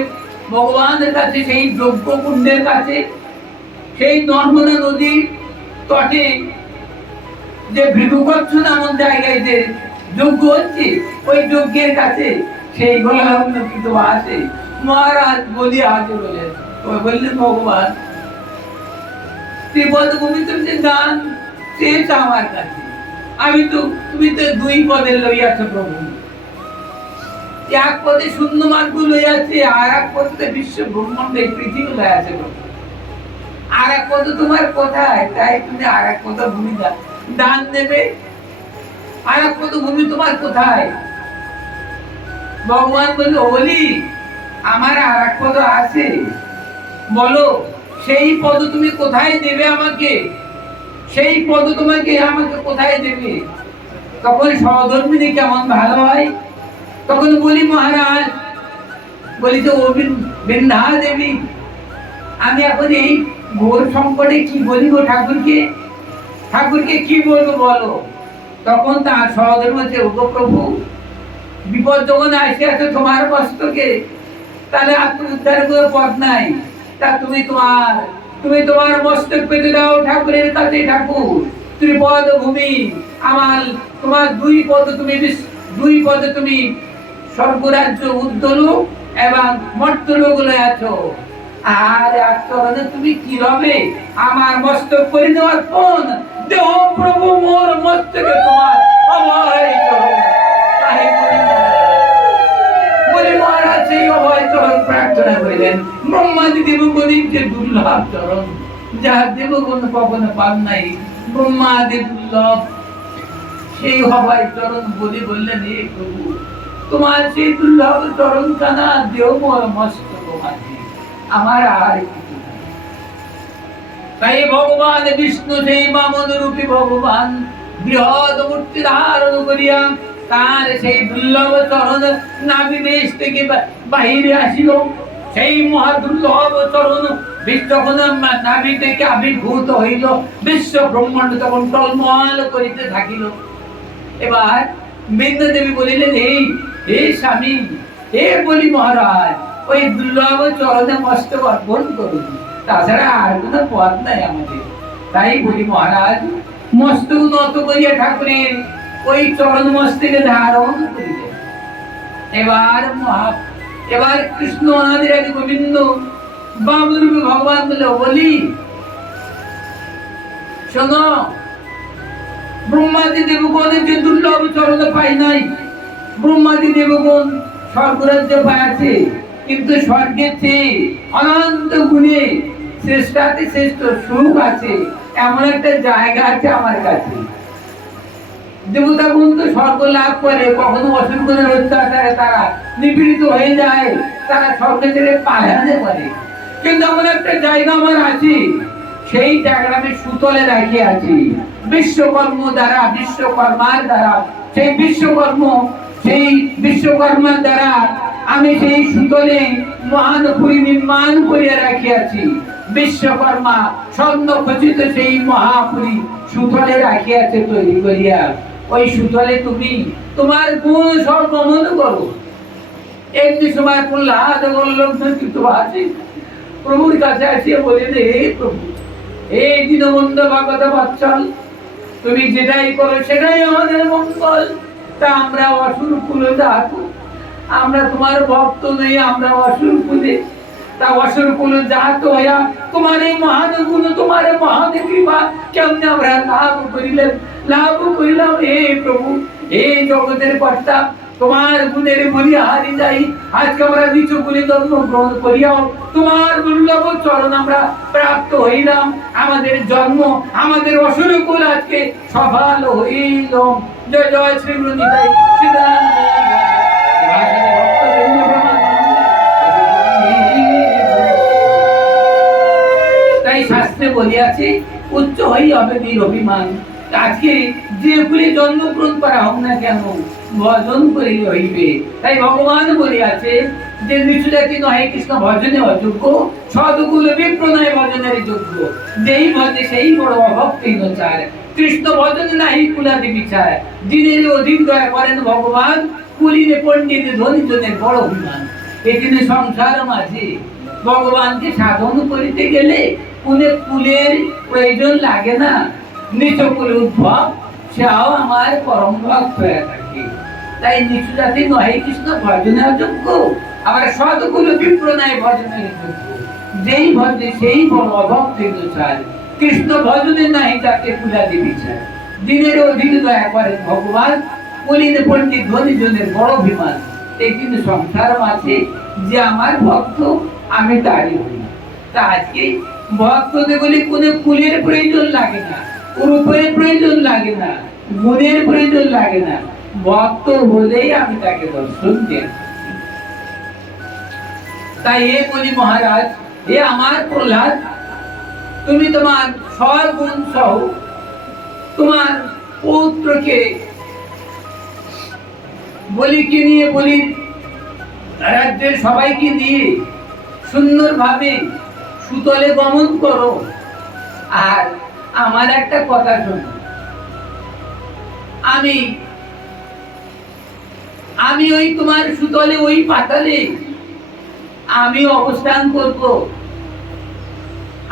ভগবানের কাছে, সেই যজ্ঞ কুণ্ডের কাছে, সেই নর্মদা নদীর তটে যে ভৃগুকচ্ছ নামক জায়গায় যে যজ্ঞ হচ্ছে, ওই যজ্ঞের কাছে সেই গোলাম কিন্তু আসে। মহারাজ বলি আগে বলেন, বললেন ভগবান পদভূমি তুমি যে দান চেয়েছ আমার কাছে, তুমি তো দুই পদে লইয়াছো প্রভু। এক পদে শূন্য মার্গ লইয়াছে, আর এক পদে বিশ্ব ব্রহ্মাণ্ড পৃথিবী লইয়াছে প্রভু। আর এক পদ তোমার কোথায়, তাই তুমি আর এক পদ ভূমি দান দেবে। আর এক পদ ভূমি তোমার কোথায়? ভগবান বলল, বলি আমার আর এক পদ আছে, বলো সেই পদ তুমি কোথায় দেবে আমাকে, সেই পদ তোমাকে আমাকে কোথায় দেবে? তখন সহধর্মিনী কেমন ভালো হয়, তখন বলি মহারাজ, বলি তো বৃন্দা দেবী, আমি এখন এই ঘোর সংকটে কি বলিব ঠাকুরকে, ঠাকুরকে কি বলবো বলো? তখন তার সহধর্ম বলছে, ওগো প্রভু, বিপদ যখন আসে আছে তোমার মস্তকে, তাহলে আত্মউদ্ধার করে পথ নাই, তা তুমি তোমার মস্তক পেতে দাও ঠাকুরের কাছে। ঠাকুর তুমি পদভূমি, আমার তোমার দুই পদে তুমি স্বর্গরাজ্য, উদ্যলোক এবং মর্ত্যলোক আছো। আর এক চরণে তুমি কি হবে আমার মস্তক করে দেওয়ার কোন দেহ প্রভু মোর মস্তকে তোমার অভয় চরণ। বলে মহারাজ সেই অভয় চরণ প্রার্থনা করিলেন। ব্রহ্মাদি দেবগণের যে দুর্লভ চরণ, যার দেবগণ কখনো পান নাই, ব্রহ্মাদি দুর্লভ সেই অভয় চরণ বলে বললেন, হে প্রভু তোমার সেই দুর্লভ চরণ কানা দেহ মোর মস্তক মাঝে, আমার আর কিছু নাই। তাই ভগবান বিষ্ণু সেই বামন রূপী ভগবান বৃহৎ মূর্তি ধারণ করিয়া তার সেই দুর্লভ চরণ নাভিদেশ থেকে বাহিরে আসিল। সেই মহাদুর্লভ চরণ যখন নাভি থেকে আবির্ভূত হইল, বিশ্ব ব্রহ্মাণ্ড তখন টলমল করিতে থাকিল। এবার বৃন্দা দেবী বলিলেন, হে স্বামী, হে বলি মহারাজ, ওই দুর্লভ চরণে মস্তক অর্পণ করুন, তাছাড়া আর কোনো পথ নাই আমাদের। তাই বলি মহারাজ মস্তক নত করিয়া ঠাকুরের ওই চরণ মস্তকে ধারণ করিলেন। এবার কৃষ্ণ আদি গোবিন্দ বামরূপে ভগবান বলি শোনো, ব্রহ্মাদি দেবগণের যে দুর্লভ চরণ পাই নাই, ব্রহ্মাদি দেবগণ স্বর্গরাজ্য পাইয়াছে, কিন্তু স্বর্গের চেয়ে অনন্ত গুণে শ্রেষ্ঠাতি শ্রেষ্ঠ সুখ আছে, এমন একটা জায়গা আছে আমার কাছে। দেবতাগণ তো স্বর্গ লাভ করে, কখনো অসুরগণের অত্যাচারে তারা নিপীড়িত হয়ে যায়, তারা স্বর্গ ছেড়ে পালাতে পারে, কিন্তু এমন একটা জায়গা আমার আছে, সেই জায়গাটা আমি সুতলে রাখি আছি। বিশ্বকর্মার দ্বারা সেই বিশ্বকর্ম সেই বিশ্বকর্মার দ্বারা আমি সেই সুতলে মহানপুরী নির্মাণ করিয়া রাখিয়াছি। বিশ্বকর্মা স্বর্ণ খচিত সেই মহাপুরী সুতলে রাখিয়াছে তৈরি করিয়া। ওই সুতলে তুমি তোমার গুণ সর্বমন করো। একটি সময় প্রহ্লাদ আছে প্রভুর কাছে আসিয়া বলেন, হে প্রভু, হে দীনবন্ধু ভগত বৎসল, তুমি যেটাই করো সেটাই আমাদের মঙ্গল। তা আমরা অসুর কুলে যাবো, আমরা তোমার ভক্ত নেই, আমরা অসুর কুলে। তা অসুর কুলে জাত হইয়া তোমার এই মহান গুণ, তোমার মহান কৃপা কেমনে আমরা লাভ করিলাম হে প্রভু, হে জগতের কর্তা, তোমার গুণের বলিহারি যাই। আজকে আমরা নিচু গুলি জন্ম গ্রহণ করিয়াও তোমার দুর্লভ চরণ আমরা প্রাপ্ত হইলাম। আমাদের জন্ম, আমাদের অসুর কুল আজকে সফল হইল। জয় জয় শ্রী গুরু নিতাই তাই শাস্ত্রে বলিয়াছে, উচ্চ হই হবে বীর অভিমান। আজকে যে কুলে জন্মগ্রহণ করা হোক না কেন, ভজন করি হইবে। তাই ভগবান বলিয়াছে যে নিচু জাতি নহে কৃষ্ণ ভজনে অযোগ্য, সদকুল বিপ্র নয় ভজনের যোগ্য। যেই ভজে সেই বড় অভক্তিহীন চার, কৃষ্ণ ভজনে নাহি কুলাদি বিচার। দিনের অধিক দয়া করেন ভগবান, কুলিনে পণ্ডিত ধনী জনের বড় অভিমান। এখানে সংসার মাঝে ভগবানকে সাধন করিতে গেলে কুলের প্রয়োজন লাগে না। নিচু কুল উদ্ভব সেও আমার পরম ভক্ত হয়ে থাকে। তাই নিচু জাতি নহে কৃষ্ণ ভজনের যোগ্য, আবার সদকুল বিপ্র নয় ভজনের যোগ্য। যেই ভজে সেই বড় অভক্তিহীন চার, কৃষ্ণ ভজনে নাহি যাকে কুলাদি বিচার। দিনের অধিক দয়া করেন ভগবান, কুলিনে পণ্ডিত ধনী জনের বড় অভিমান। এই কিন্তু সংসার মাঝে যে আমার ভক্ত, আমি তারই হই। তা আজকে ভক্তদের বলি কোনো কুলের প্রয়োজন লাগে না, রূপের প্রয়োজন লাগে না, গুণের প্রয়োজন লাগে না। ভক্ত হলেই আমি তাকে দর্শন দিই। তাই এ বলি মহারাজ, হে আমার প্রহ্লাদ, তুমি তোমার সগুণ সহ তোমার পৌত্রকে বলিকে নিয়ে, বলির রাজ্যের সবাইকে নিয়ে সুন্দরভাবে সুতলে গমন করো। আর আমার একটা কথা শোনো, আমি ওই তোমার সুতলে ওই পাতালে আমি অবস্থান করব।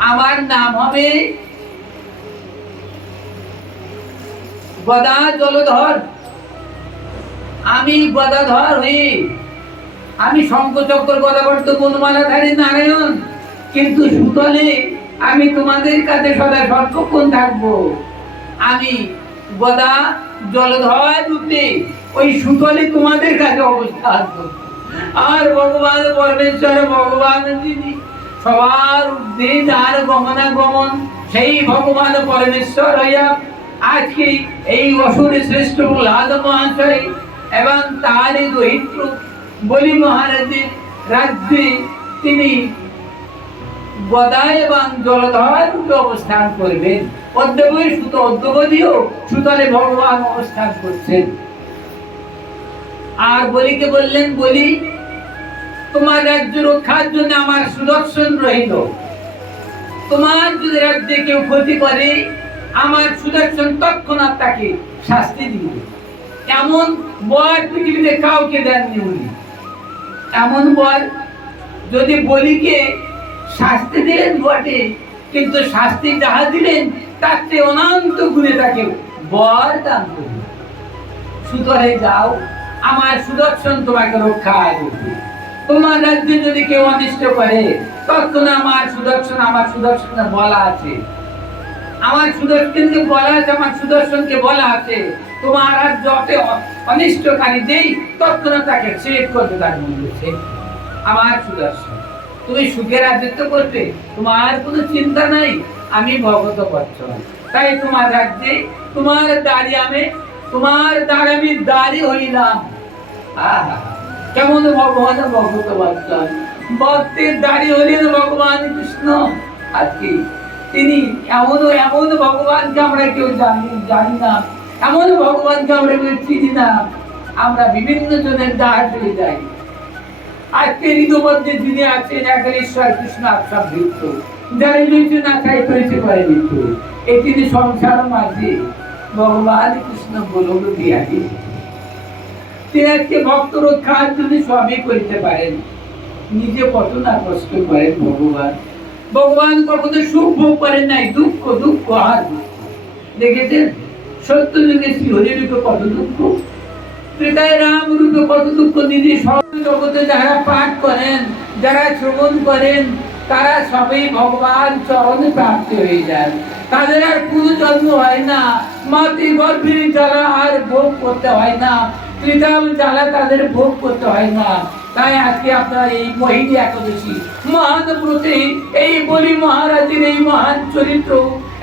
আমার নাম হবে গদা জলধর। আমি গদাধর হয়ে, আমি শঙ্খচক্র গদাবর্ত বনমালাধারী নারায়ণ, কিন্তু সুতলে আমি তোমাদের কাছে সদা সর্বক্ষণ থাকবো। আমি গদা জলধর রূপে ওই সুতলে তোমাদের কাছে অবস্থান করব। আর ভগবান পরমেশ্বর, ভগবান যিনি সবার ঊর্ধ্বে, যার গমনাগমন, সেই ভগবান পরমেশ্বর হইয়া আজকে এই অসুর শ্রেষ্ঠ প্রহ্লাদ মহাশয় এবং তার এই দৈত্য বলি মহারাজের রাজ্যে তিনি গদা এবং জলধর রূপে অবস্থান করবেন। অদ্যবধিও সুতলে ভগবান অবস্থান করছেন। আর বলিকে বললেন, বলি তোমার রাজ্য রক্ষার জন্য আমার সুদর্শন রহিল। তোমার যদি রাজ্যে কেউ ক্ষতি করে, আমার সুদর্শন তৎক্ষণাৎ তাকে শাস্তি দিবে। এমন বর পৃথিবীতে কাউকে দেননি উনি। এমন বর যদি বলিকে শাস্তি দিলেন বটে, কিন্তু শাস্তি যাহা দিলেন তার চেয়ে অনন্ত গুণে তাকে বর দান করলেন। সুতরাং যাও, আমার সুদর্শন তোমাকে রক্ষা করবে। তোমার রাজ্যে যদি কেউ অনিষ্ট করে, তখন আমার সুদর্শন বলা আছে, আমার সুদর্শনকে বলা আছে, তোমার রাজ্য অনিষ্টকারী যেই তৎক্ষণাৎ তাকে ছেদ করবে, তার মধ্যে আমার সুদর্শন। তুমি সুখে রাজত্ব করবে, তোমার কোনো চিন্তা নাই, আমি ভগত বৎসল। তাই তোমার রাজ্যে তোমার দ্বারে আমি দাঁড়ি হইলাম। কেমন ভগবান ভগত বৎসল, ভক্তের দাঁড়ি হলেন ভগবান কৃষ্ণ। আজকে তিনি এমন ভগবানকে আমরা কেউ জানি না, এমন ভগবানকে আমরা কেউ চিনি না। আমরা বিভিন্ন জনের দাস হয়ে যাই। আজকে ঋতুবদ্ধে যিনি আছেন একের ঈশ্বর কৃষ্ণ আত্মা বৃত্ত, যারা কিছু না খাই করেছে করে মৃত্যু, এই তিনি সংসার মাঝে ভগবান কৃষ্ণ বলল দিয়াছে। তিনি আজকে ভক্ত রক্ষার জন্য সবই করতে পারেন, নিজে কত না কষ্ট করেন ভগবান। ভগবান কখনো সুখ ভোগ করেন নাই, দুঃখ দুঃখ আর দুঃখ। দেখেছেন সত্য যুগে শ্রীহরি রূপে কত দুঃখ, ত্রেতায় রাম রূপে কত দুঃখ। নিজে সব জগতে যারা পাঠ করেন, যারা শ্রবণ করেন, তারা সবই ভগবান চরণে প্রাপ্তি হয়ে যান। তাদের আর পুনর্জন্ম হয় না, মাতৃ গর্ভের জ্বালা আর ভোগ করতে হয় না, ত্রিতাল জ্বালা তাদের ভোগ করতে হয় না। তাই আজকে আপনারা এই মোহিনী একাদশী মহান ব্রতে এই বলি মহারাজের এই মহান চরিত্র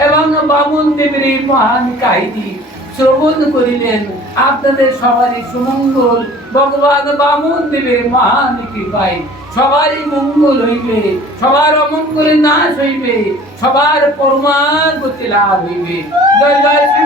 এবং বামন দেবের এই মহান কাহিনী শ্রবণ করিলেন। আপনাদের সবারই সুমঙ্গল ভগবান বামন দেবের মহান কৃপায় সবারই মঙ্গল হইবে, সবার অমঙ্গলের নাশ হইবে, সবার পরমাগতি লাভ হইবে। জয় জয় শ্রী